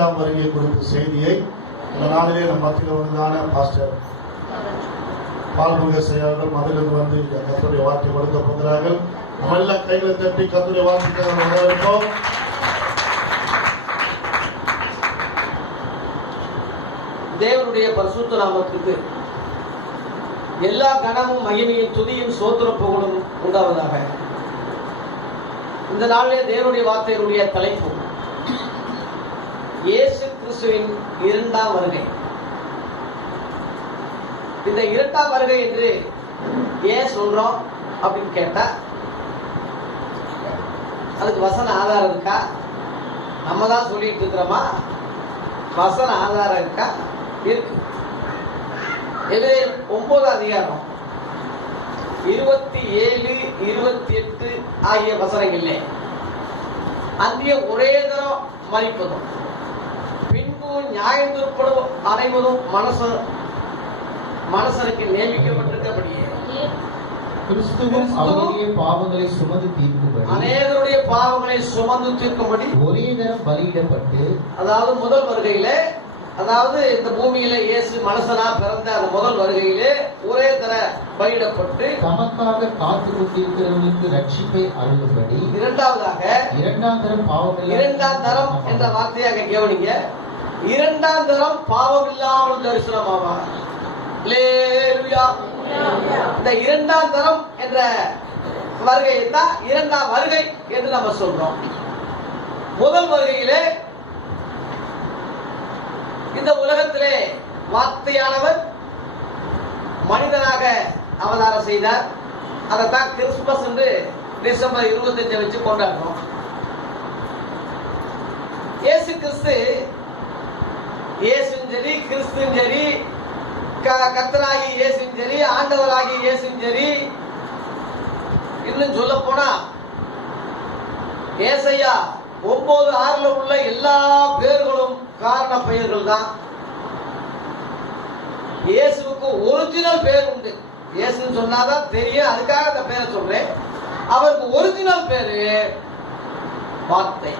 இரண்டாம் வருகை குறித்த செய்தியை இந்த நாளிலே நம் மத்தியில் ஒன்றான பாஸ்டர் பால்முருகேசன் அவர்கள் மதுரையில் வந்து கர்த்தருடைய வார்த்தை கொடுக்க போகிறார்கள். நம்ம எல்லாம் கைகளை தட்டி கர்த்தருடைய வார்த்தைக்காக வரவேற்போம். தேவனுடைய பரிசுத்த நாமத்துக்கு எல்லா கனமும் மகிமையும் துதியும் சோத்திர புகழும் உண்டாவதாக. இந்த நாளிலே தேவனுடைய வார்த்தையினுடைய தலைப்பு இயேசு கிறிஸ்துவின் இரண்டாம் வருகை. இந்த இரண்டாம் வருகை என்று ஏன் சொல்றோம் அப்படின்னு கேட்டா, அதுக்கு வசன ஆதாரம் இருக்கா? நம்ம தான் சொல்லிட்டு இருக்கிறோமா? வசன ஆதாரம் இருக்கா? இருக்கு. எபிரேயர் 9 அதிகாரம் 27, 28 ஆகிய வசனங்களிலே அந்திய ஒரே தரம் மறிப்பதும் பின்பு நியாயத்திற்படும் அனைவரும் மனுஷனுக்கு நியமிக்கப்பட்டிருக்கபடியே கிறிஸ்துவும் அவருடைய பாவங்களை சுமந்து தீர்க்கும்படி, அநேகருடைய பாவங்களை சுமந்து தீர்க்கும்படி ஒரே தரம் பலியிடப்பட்டு, அதாவது முதல் வருகையிலே, அதாவது இந்த பூமியில இயேசு மனுஷனா பிறந்த அந்த முதல் வருகையிலே ஒரே தர பலியிடப்பட்டு தமக்காக காத்து கொண்டிருக்கிறவர்களுக்கு ரட்சிப்பை அருளும்படி, இரண்டாவதாக இரண்டாம் தரம் பாவங்கள், இரண்டாம் தரம் என்ற வார்த்தையாக கவனிங்க. இரண்டாம் தரம் பாவம் இல்லாமல் தரிசனமாவார். இந்த இரண்டாம் தரம் என்ற வருகையை தான் இரண்டாம் வருகை என்று நம்ம சொல்றோம். முதல் வருகையிலே இந்த உலகத்திலே வார்த்தையானவர் மனிதனாக அவதாரம் செய்தார். அதைத்தான் கிறிஸ்துமஸ் என்று டிசம்பர் 25 வச்சு கொண்டாடுறோம். இயேசு கிறிஸ்து, இயேசும் சரி, கிறிஸ்துவும் சரி, கர்த்தராகி இயேசுவும் சரி, ஆண்டவராகி இயேசுவும் சரி, இன்னும் சொல்ல போனா ஏசாயா 9:6 உள்ள எல்லா பேர்களும் காரண பெயர்கள் தான். இயேசுவுக்கு ஒரிஜினல் பேர் உண்டு. இயேசுன்னு சொன்னாதான் தெரியும், அதுக்காக அந்த பேரை சொல்றேன். அவருக்கு ஒரிஜினல் பேரு வார்த்தை.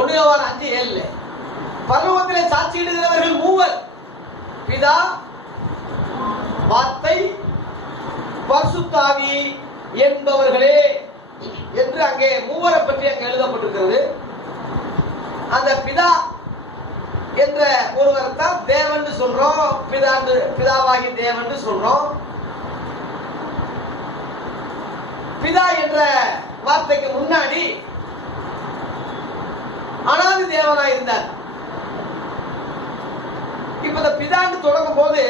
1 யோவான் 5:7 பரலோகத்திலே சாட்சியிடுகிறவர்கள் மூவர், பிதா, வார்த்தை, பரிசுத்த ஆவி என்பவர்களே என்று அங்கே மூவரை பற்றி அங்கே எழுதப்பட்டிருக்கிறது. அந்த பிதா என்ற ஒருவர் தான் தேவன் சொல்றோம், பிதாவாகி தேவன் சொல்றோம். பிதா என்ற வார்த்தைக்கு முன்னாடி அனாதி தேவனாய் இருந்தார். இப்ப இந்த பிதாண்டு தொடங்கும் போது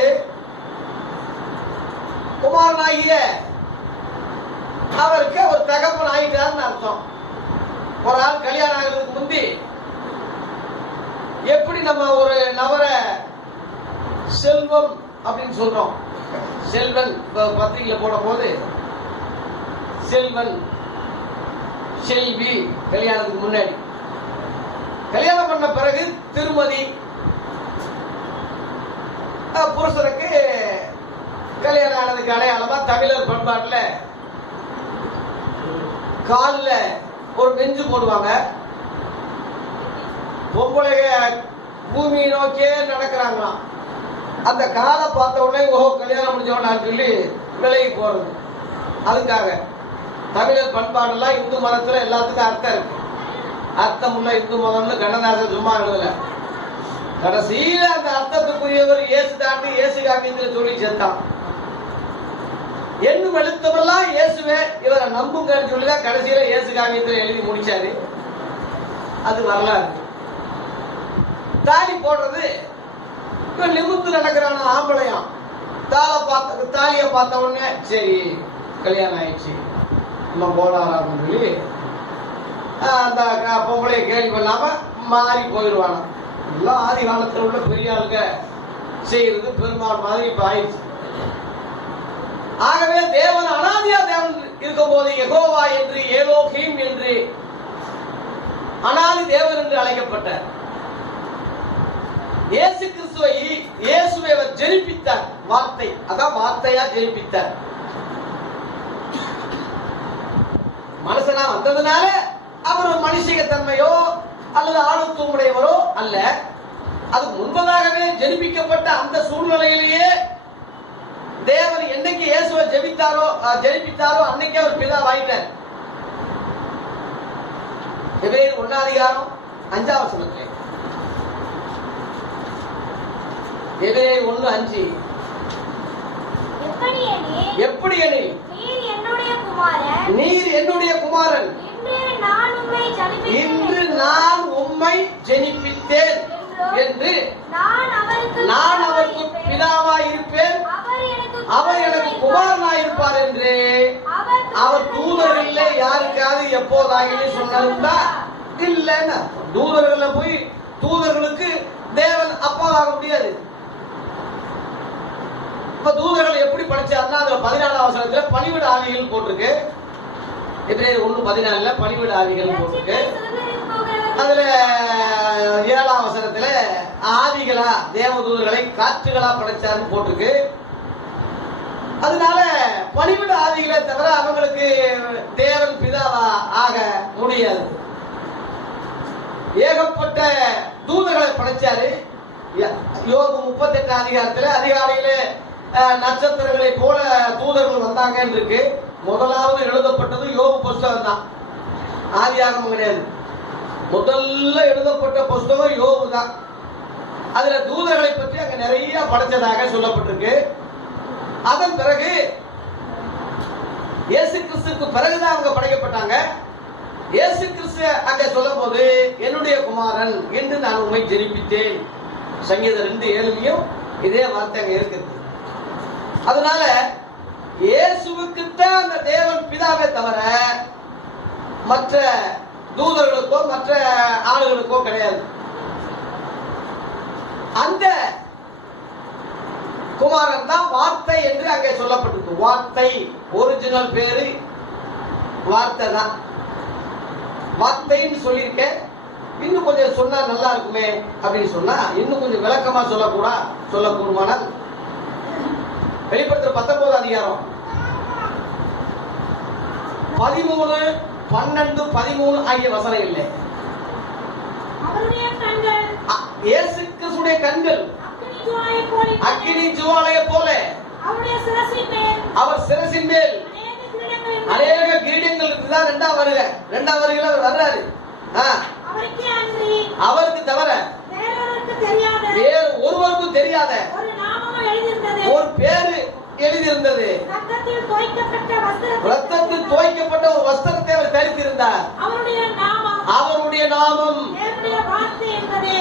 குமாரனாகிய அவருக்கு ஒரு தகப்பன் ஆயிட்டார்னு அர்த்தம். ஒரு ஆள் கல்யாணம் ஆகிறதுக்கு முந்தி எப்படி நம்ம ஒரு நபர செல்வம் அப்படின்னு சொல்றோம், செல்வன் பத்திரிகையில போட போது செல்வன், செல்வி, கல்யாணத்துக்கு முன்னாடி. கல்யாணம் பண்ண பிறகு திருமதி, புருஷனுக்கு கல்யாணம் ஆனதுக்கு அடையாளமா தமிழர் பண்பாட்டுல காலில் ஒரு நெஞ்சு போடுவாங்க. பொம்பளைக பூமியை நோக்கியே நடக்கிறாங்களாம். அந்த காலை பார்த்த உடனே ஓஹோ கல்யாணம் முடிஞ்சவனான்னு சொல்லி விலகி போறது. அதுக்காக தமிழர் பண்பாடெல்லாம் இந்து மதத்துல எல்லாத்துக்கும் அர்த்தம் இருக்கு. அர்த்தம் உள்ள இந்து மதம்னு கண்ணதாசன் சும்மா எழுதல. கடைசியில அந்த அர்த்தத்துக்குரியவர் இயேசு தாண்டி இயேசு காமியத்தில் சொல்லி சேர்த்தான். என்னும் எழுத்தவெல்லாம் இயேசுவே, இவரை நம்புங்கன்னு சொல்லிதான் கடைசியில இயேசு காமியத்தில் எழுதி முடிச்சாரு. அது வரலாறு. தாலி போடுறது நிமித்து நடக்கிறான ஆம்பளையாம். தாலிய பார்த்த உடனே சரி கல்யாணம் ஆயிடுச்சு நம்ம போடாரான்னு சொல்லி அந்த பொம்பளைய கேள்வி பண்ணாம மாறி போயிடுவானா. எல்லாம் ஆதி காலத்தில் உள்ள பெரிய ஆளுங்க செய்யறது பெருமாள் மாதிரி இப்ப ஆயிடுச்சு. ஆகவே தேவன் அனாதியா தேவன் இருக்கும் போது யெகோவா என்று, ஏலோஹீம் என்று அனாதி தேவன் என்று அழைக்கப்பட்டார். இயேசு கிறிஸ்துவை இயேசுவை அவர் ஜெனிப்பித்தார். வார்த்தை, அதான் வார்த்தையா ஜெனிப்பித்தார். மனுஷனா வந்ததுனால அவர் மனுஷிக தன்மையோ அல்லது ஆளுத்துவமுடையவரோ அல்ல. அதுக்கு முன்பதாகவே ஜெனிப்பிக்கப்பட்ட அந்த சூழ்நிலையிலேயே தேவன் என்னைக்கு இயேசுவை ஜெனிப்பித்தாரோ அன்னைக்கே அவர் பிதாவாயிட்டார். எபிரேயர் 1:5 எபிரேயர் 1:5 எப்படியெனில் நீர் என்னுடைய குமாரன், இன்று நான் உம்மை ஜெனிப்பித்தேன் என்று நான் அவருக்கு பிதாவாய் இருப்பேன், அவர் எனக்கு குமாரனாய் இருப்பார் என்று அவர் தூதர்களே யாருக்காவது எப்போதாகிலும் சொன்னதுண்டா? இல்லைன்னு. தூதர்கள் போய் தூதர்களுக்கு தேவன் அப்பாவாக முடியாது. இப்ப தூதர்கள் எப்படி படிச்சாருன்னா அதுல 14ஆம் வசனத்துல பணிவிட ஆவிகள் போட்டிருக்கு. எபிரேயர் 1:14 பணிவிட ஆவிகள் போட்டிருக்கு. அதுல 7ஆம் வசனத்துல ஆவிகளா தேவதூதர்களை காற்றுகளா படைச்சாருன்னு போட்டிருக்கு. அதனால பணிவிட ஆவிகளை தவிர அவங்களுக்கு தேவன் பிதாவா ஆக முடியாது. ஏகப்பட்ட தூதர்களை படைச்சாரு. யோபு 38ஆம் அதிகாரத்துல அதிகாலையிலே நட்சத்திரங்களை போல தூதர்கள் வந்தாங்க இருக்கு. முதலாவது எழுதப்பட்டது யோபு புஸ்தகம் தான், ஆதியாகமம் கிடையாது. முதல்ல எழுதப்பட்ட புஸ்தகம் யோபு தான். அதுல தூதர்களை பற்றி அங்க நிறைய படைச்சதாக சொல்லப்பட்டிருக்கு. அதன் பிறகு இயேசு கிறிஸ்துக்கு பிறகுதான் அவங்க படைக்கப்பட்டாங்க. இயேசு கிறிஸ்து அங்க சொல்லும் போது என்னுடைய குமாரன் என்று நான் உம்மை ஜெனிப்பித்தேன். சங்கீதம் 2:7 இதே வார்த்தை அங்க இருக்குது. அதனால இயேசுவுக்குத்தான் அந்த தேவன் பிதாவே தவிர மற்ற தூதர்களுக்கோ மற்ற ஆளுகளுக்கோ கிடையாது. அந்த குமாரன் தான் வார்த்தை என்று அங்கே சொல்லப்பட்டிருக்கு. வார்த்தை ஒரிஜினல் பேரு வார்த்தை தான். வார்த்தைன்னு சொல்லியிருக்கேன். இன்னும் கொஞ்சம் சொன்னா நல்லா இருக்குமே அப்படின்னு சொன்னா இன்னும் கொஞ்சம் விளக்கமா சொல்லக்கூடுமானால் வெளிப்படுத்துற 19ஆம் அதிகாரம் 13, 12, 13 ஆகிய வசனம் இல்லை. இயேசு கிறிஸ்துடைய கண்கள் அக்கினி ஜுவாலையை போல அவர் சிரசின் மேல் அநேக கிரீடங்கள் இருக்குதான். இரண்டாம் வருகையில் அவர் வர்றாரு. அவருக்கு தவிர வேறு ஒருவருக்கும் தெரியாத ஒரு பேரு எழுதியிருந்தது. ரத்தத்தில் தோய்க்கப்பட்ட ஒரு வஸ்திரத்தை அவர் தரித்திருந்தார். அவருடைய நாமம் தேவனுடைய வார்த்தை என்பதே.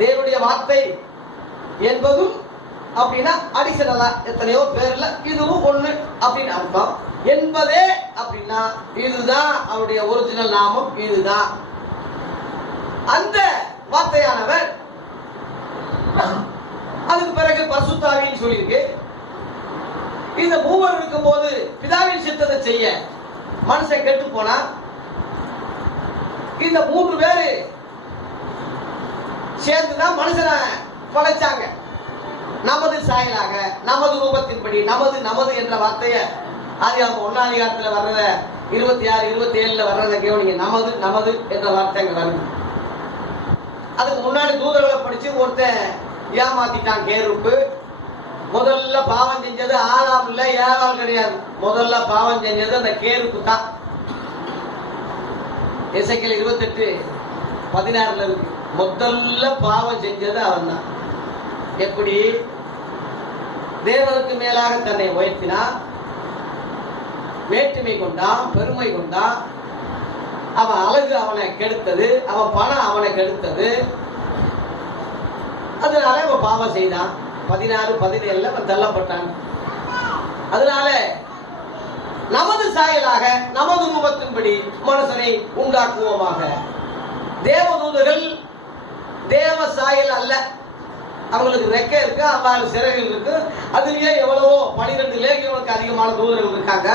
தேவனுடைய வார்த்தை என்பதும் அப்படின்னா அடிஷனலா எத்தனையோ பேர்ல இதுவும் ஒண்ணு அப்படின்னு அர்த்தம். என்பதே அப்படின்னா இதுதான் அவருடைய ஒரிஜினல் நாமம். இதுதான் அந்த வார்த்தையானவர். அதுக்கு பிறகு பரிசுத்த ஆவின்னு சொல்லியிருக்கு. இந்த மூவர் இருக்கும் போது பிதாவின் சித்தத்தை செய்ய மனுஷன் கெட்டு போனா இந்த 3 பேரு சேர்ந்துதான் மனுஷனை படைச்சாங்க. நமது சாயலாக நமது ரூபத்தின்படி நமது என்ற வார்த்தையை ஆதியாகமம் 1ஆம் அதிகாரத்துல வர்றத 26, 27 வர்றத கேவனிங்க. நமது என்ற வார்த்தை அங்க வருது. அதுக்கு முன்னாடி தூதர்களை படிச்சு ஒருத்தன் ஏமாத்திட்டான். கேருப்பு முதல்ல பாவம் செஞ்சது ஆதாம் இல்ல, ஏவாள் கிடையாது. முதல்ல பாவம் செஞ்சது அந்த கேருப்பு தான். எசேக்கியேல் 28:16 இருக்கு. முதல்ல பாவம் செஞ்சது அவன் தான். எப்படி தேவனுக்கு மேலாக தன்னை உயர்த்தினா, மேட்டுமை கொண்டான், பெருமை கொண்டான். அவன் அழகு அவனை கெடுத்தது, அவன் பணம் அவனை கெடுத்தது. அதனால அவன் பாவம் செய்தான். 16, 17 அவன் தள்ளப்பட்டான். அதனால நமது சாயலாக நமது ரூபத்தின்படி மனுஷனை உண்டாக்குவோமாக. தேவதூதர்கள் தேவ சாயல் அல்ல. அவங்களுக்கு ரெக்கை இருக்கு, அவங்களுக்கு சிறகுகள் இருக்கு. அதுலயே எவ்வளவோ 12 லேகியோனுக்கு அதிகமான தூதர்கள் இருக்காங்க.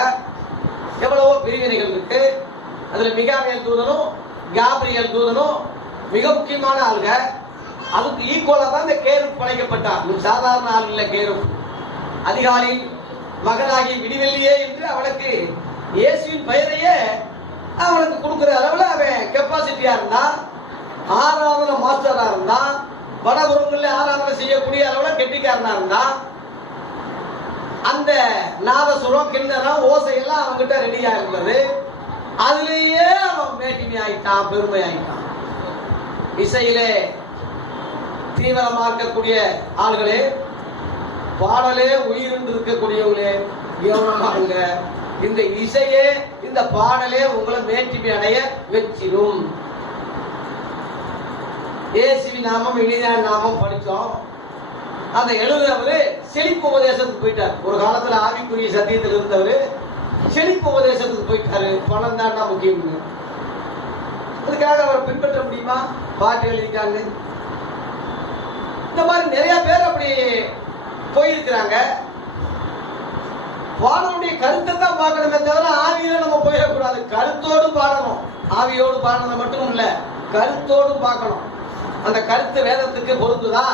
எவ்வளவோ பிரிவினைகள் இருக்கு. அதுல மிகாவேல் தூதனும் காபிரியல் தூதனும் மிக முக்கியமான ஆளுங்க. அதுக்கு ஈக்குவலா தான் இந்த கேருப் படைக்கப்பட்டார். சாதாரண ஆள் இல்ல. கேருப் அதிகாலையில் மகனாகி விடிவெள்ளியே என்று அவனுக்கு இயேசுவின் பெயரையே அவனுக்கு கொடுக்கிற அளவுல அவன் கெப்பாசிட்டியா இருந்தான், ஆராதனை மாஸ்டரா இருந்தான், வடபுறங்கள்ல ஆராதனை செய்யக்கூடிய அளவுல கெட்டிக்காரனா இருந்தான். அந்த நாதசுரம் கிண்ணறம் ஓசையெல்லாம் அவன்கிட்ட ரெடியா இருந்தது. அதுலயே அவன் மேட்டிமை ஆயிட்டான், பெருமை ஆயிட்டான். இசையிலே தீவிரமா இருக்கக்கூடிய ஆளுகளே, பாடலே உயிரின்று இருக்கக்கூடியவங்களே கவனமாகுங்க. இந்த இசையே இந்த பாடலே உங்களை மேட்டிமை அடைய வச்சிடும். இயேசுவி நாமம் இனிதான நாமம் படிச்சோம். அந்த எழுதுறவரு செழிப்பு உபதேசத்துக்கு போயிட்டார். ஒரு காலத்துல ஆவிக்குரிய சத்தியத்தில் இருந்தவரு செழிப்பு உபதேசத்துக்கு போயிட்டாரு. பணம் தான் முக்கியம். அதுக்காக அவரை பின்பற்ற முடியுமா? பாட்டு எழுதிக்காங்க. இந்த மாதிரி நிறைய பேர் அப்படி போயிருக்கிறாங்க. பாடலுடைய கருத்தை தான் பார்க்கணுமே தவிர ஆவியில நம்ம போயிடக்கூடாது. கருத்தோடு பாடணும். ஆவியோடு பாடணும் மட்டும் இல்ல, கருத்தோடு பார்க்கணும். அந்த கருத்து வேதத்துக்கு பொருந்துதா,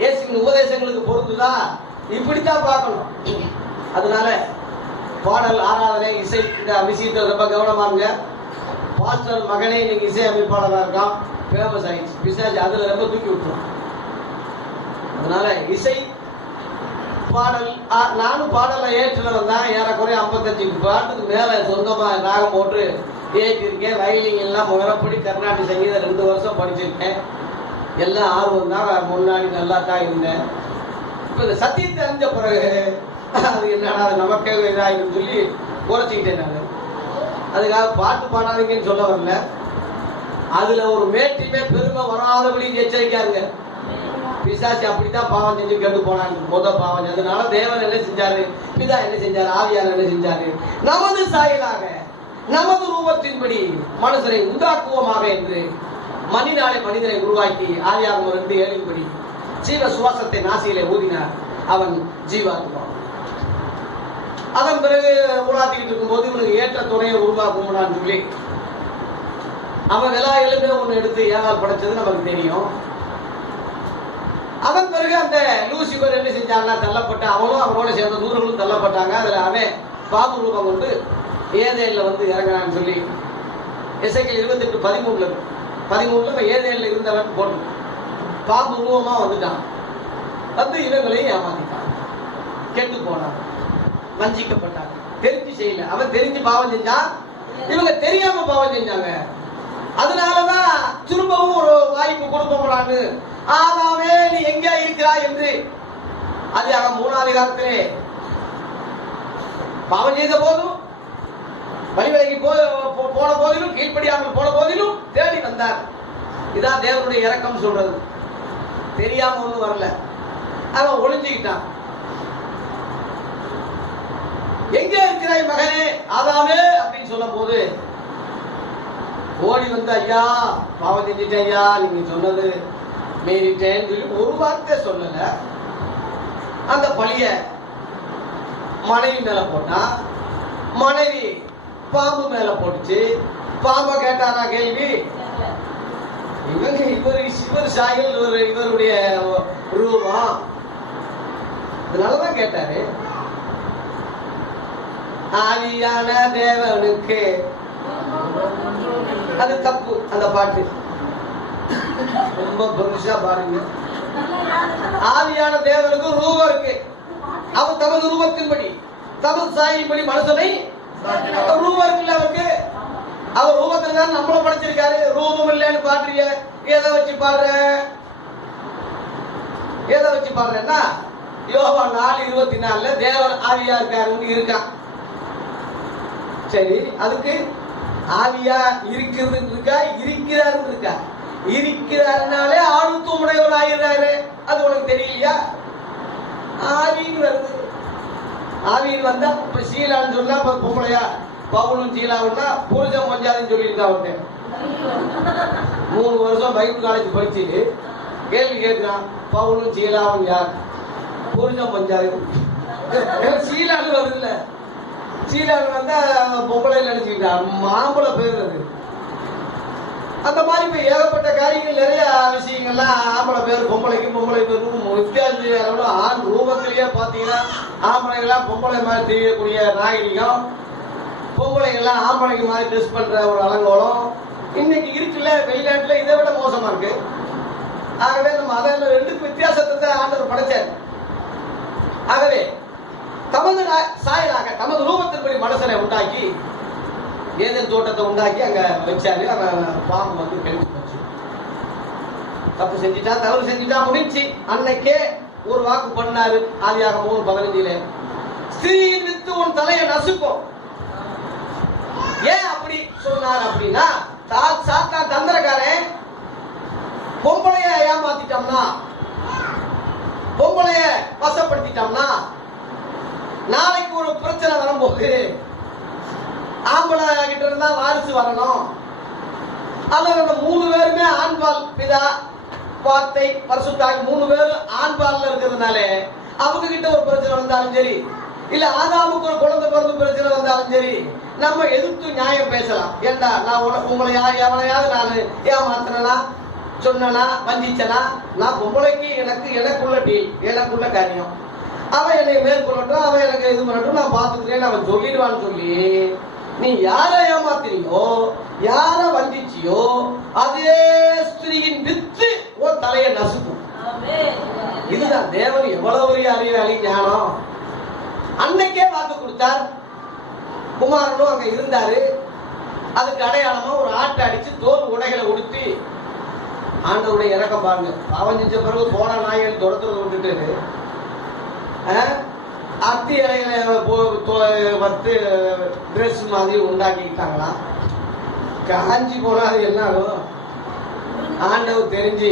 இயேசுவின் உபதேசங்களுக்கு பொருந்துதா, இப்படித்தான் பார்க்கணும். அதனால பாடல், ஆராதனை, இசை இந்த விஷயத்தை ரொம்ப கவனமாங்க. பாஸ்டர் மகனே இன்னைக்கு இசை அமைப்பாளராக இருக்கான், ஃபேமஸ் ஆயிடுச்சு. பிசாசு அதுல ரொம்ப தூக்கி விட்டுரும். அதனால இசை பாடல், நானும் பாடல ஏற்றுனவன் தான். ஏறக்குறைய 55 பாட்டுக்கு மேல சொந்தமா ராகம் போட்டு ஏற்றிருக்கேன். வயலிங் எல்லாம் முறைப்படி கர்நாடக சங்கீதம் 2 வருஷம் படிச்சிருக்கேன். எல்லாம் ஆர்வம் தான். முன்னாடி நல்லா தான் இருந்தேன். இப்ப இந்த சத்தியத்தை அறிஞ்ச பிறகு அது என்னடா நமக்கே இதாகிடும் சொல்லி குறைச்சிக்கிட்டேன் நான். அதுக்காக பாட்டு பாடாதீங்கன்னு சொல்ல வரல. அதுல ஒரு மேட்டிமே பெருமை வராதபடி எச்சரிக்காருங்க. பிசாசி அப்படித்தான் பாவம் செஞ்சு கேட்டு போனாங்க. பாவம். அதனால தேவன் என்ன செஞ்சாரு, பிதா என்ன செஞ்சாரு, ஆவியார் என்ன செஞ்சாரு, நமது சாயலாக நமது ரூபத்தின்படி மனுஷரை உண்டாக்குவோமாக என்று மனிதனாலே மனிதனை உருவாக்கி ஆதியாகமம் 2:7 படி ஜீவ சுவாசத்தை நாசியிலே ஊதினார். அவன் ஜீவாத்மா. அதன் பிறகு உலாத்திக்கிட்டு இருக்கும்போது இவனுக்கு ஏற்ற துணையை உருவாக்கும்னு சொல்லி அவன் விலா எலும்பே ஒண்ணு எடுத்து ஏவாள் படைச்சது நமக்கு தெரியும். அதன் பிறகு அந்த லூசிபர் என்ன செஞ்சான்னா தள்ளப்பட்ட, அவனும் அவனோட சேர்ந்த தூரங்களும் தள்ளப்பட்டாங்க. அதுல அவன் பாம்பு ரூபம் கொண்டு ஏதேன்ல வந்து இறங்கினான்னு சொல்லி எசேக்கியேல் 28:13 ஏதேன்ல இருந்தவன் போட்டு பாம்பு ரூபமா வந்துட்டான். வந்து இவங்களையும் ஏமாத்திட்டான். கெட்டு போனான், வஞ்சிக்கப்பட்டான். தெரிஞ்சு செய்யல, அவன் தெரிஞ்சு பாவம் செஞ்சான், இவங்க தெரியாம பாவம் செஞ்சாங்க. அதனாலதான் திரும்பவும் ஒரு வாய்ப்பு கொடுப்போம்லான்னு, ஆதாமே நீ எங்க இருக்கிறாய் என்று அதிகாரம் 3ஆம் அதிகாரத்திலே பாவம் செய்த போதும், வழிவிலகி போன போதிலும், கீழ்ப்படியாமல் போன போதிலும் தேடி வந்தார். இதான் தேவனுடைய இரக்கம் சொல்றது. தெரியாம ஒண்ணு வரல, அவன் ஒளிஞ்சுக்கிட்டான். எங்க இருக்கிறாய் மகனே ஆதாமே அப்படின்னு சொல்லும் போது ஓடி வந்து, ஐயா பாவம் செஞ்சுட்டேன் ஐயா, நீங்க சொன்னது மீறிட்டேன்னு சொல்லி ஒரு வார்த்தை சொல்லல. அந்த பழிய மனைவி மேல போட்டா, மனைவி பாம்பு மேல போட்டுச்சு. பாம்பை கேட்டாரா கேள்வி? இவர் சாயல், இவருடைய ரூபம், அதனாலதான் கேட்டாரு. ஆவியான தேவனுக்கு அது தப்பு. அந்த பாட்டு ரொம்ப பெருசா பாருங்க. ஆவியான தேவனுக்கு ரூபம் இருக்கு. அவர் தமது ரூபத்தின்படி, தமது சாயின்படி மனுஷனை ரூபம் இருக்குல்ல அவருக்கு. அவர் ரூபத்துல தான் நம்மள படைச்சிருக்காரு. ரூபம் இல்லைன்னு பாடுறீங்க, எதை வச்சு பாடுற? எதை வச்சு பாடுறேன்னா யோவான் 4:24 தேவன் ஆவியா இருக்காருன்னு இருக்கான். சரி, அதுக்கு ஆவியா இருக்கிறது இருக்கா, இருக்கிறாரு இருக்கா? இருக்கிறாருனாலே ஆளுத்துவம் உடையவர் ஆகிறாரு. அது உனக்கு தெரியலையா? ஆவின்னு வருது. ஆவின்னு வந்தா இப்ப சீலான்னு சொன்னா பொம்பளையா, பவுலும் சீலாவுன்னா புருஷன் பஞ்சாதுன்னு சொல்லியிருக்கா. அவன்கிட்ட 3 வருஷம் பைபிள் காலேஜ் படிச்சு கேள்வி கேட்கிறான், பவுலும் சீலாவும் யார்? புருஷன் பஞ்சாது. சீலான்னு வருது இல்ல, சீலான்னு வந்தா பொம்பளை நினைச்சுக்கிட்டான். மாம்பழ பேர் அது. அந்த மாதிரி இப்ப ஏகப்பட்ட காரியங்கள், நிறைய விஷயங்கள்லாம் ஆம்பளை பேர் பொம்பளைக்கு, பொம்பளை பேரும் வித்தியாச அளவுல ஆண் ரூபத்திலேயே பாத்தீங்கன்னா ஆம்பளைகள்லாம் பொம்பளை மாதிரி தெரியக்கூடிய நாகரிகம், பொம்பளைகள்லாம் ஆம்பளைக்கு மாதிரி ட்ரெஸ் பண்ற ஒரு அலங்கோலம் இன்னைக்கு இருக்குல்ல. வெளிநாட்டுல இதை விட மோசமா இருக்கு. ஆகவே நம்ம அதில் ரெண்டுக்கு வித்தியாசத்தை தான் ஆண்டவர் படைச்சார். ஆகவே தமது சாயலாக தமது ரூபத்தின்படி மனுஷனை உண்டாக்கி ஏதேன் தோட்டத்தை உண்டாக்கி அங்க வச்சாரு. அவன் பாம்பு வந்து கழிச்சு போச்சு. தப்பு செஞ்சுட்டா, தவறு செஞ்சுட்டா, முடிஞ்சு. அன்னைக்கே ஒரு வாக்கு பண்ணாரு. ஆதியாகமம் 3:15 ஸ்திரீயின் வித்து உன் தலையை நசுக்கும். ஏன் அப்படி சொன்னார் அப்படின்னா, சாத்தான் தந்திரக்காரன் பொம்பளைய ஏமாத்திட்டோம்னா, பொம்பளைய வசப்படுத்திட்டோம்னா, நாளைக்கு ஒரு பிரச்சனை வரும்போது ஆம்பளை கிட்ட இருந்தா வாரிசு வரணும், அல்லது அந்த 3 பேருமே ஆண்பால், பிதா வார்த்தை பரிசுத்தாகி 3 பேரும் ஆண்பால்ல இருக்கிறதுனால அவங்க கிட்ட ஒரு பிரச்சனை வந்தாலும் சரி, இல்ல ஆதாமுக்கு ஒரு குழந்தை பிறந்து பிரச்சனை வந்தாலும் சரி, நம்ம எதிர்த்து நியாயம் பேசலாம். ஏண்டா நான் உங்களை எவனையாவது நான் ஏமாத்தினா, சொன்னா, வஞ்சிச்சனா, நான் பொம்பளைக்கு எனக்குள்ள டீல், எனக்குள்ள காரியம், அவன் என்னை மேற்கொள்ளட்டும், அவன் எனக்கு இது பண்ணட்டும், நான் பாத்துக்கிறேன், அவன் சொல்லிடுவான்னு சொல்லி நீ யார ஏமாத்திரியோ, யார வஞ்சிச்சியோ, அதே ஸ்திரீயின் வித்து ஒரு தலையை நசுக்கும். இதுதான் தேவன் எவ்வளவு பெரிய அறிவாளி, ஞானம். அன்னைக்கே வாக்கு கொடுத்தார். குமாரனும் அங்க இருந்தாரு. அதுக்கு அடையாளமா ஒரு ஆட்டை அடிச்சு தோல் உடைகளை உடுத்தி, ஆண்டவருடைய இறக்கம் பாருங்க. பாவம் செஞ்ச பிறகு போன நாய்கள் துரத்துறது விட்டுட்டு அத்தி இலைகளை வத்து ட்ரெஸ் மாதிரி உண்டாக்கிட்டாங்களாம். காஞ்சி போனா அது என்ன ஆகும்? ஆண்டவர் தெரிஞ்சு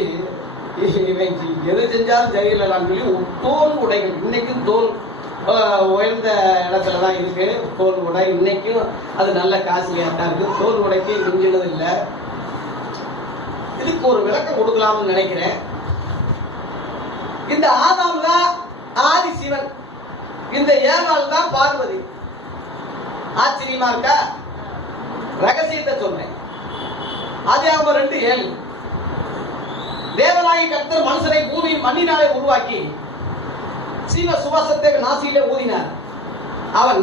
எது செஞ்சாலும் சரியில்லைன்னு சொல்லி தோல் உடைகள், இன்னைக்கும் தோல் உயர்ந்த இடத்துலதான் இருக்கு. தோல் உடை இன்னைக்கும் அது நல்ல காசுலியா தான் இருக்கு. தோல் உடைக்கு மிஞ்சினது இல்லை. இதுக்கு ஒரு விளக்கம் கொடுக்கலாம்னு நினைக்கிறேன். இந்த ஆதாம் தான் ஆதி சிவன், இந்த ஏவாள் தான் பார்வதி. ஆச்சரியமா இருக்கா? ரகசியத்தை சொல்றேன். ஆதியாகமம் 2:7 தேவனாகி கர்த்தர் மனுஷனை பூமியின் மண்ணினாலே உருவாக்கி சீவ சுவாசத்தை நாசியிலே ஊதினார். அவன்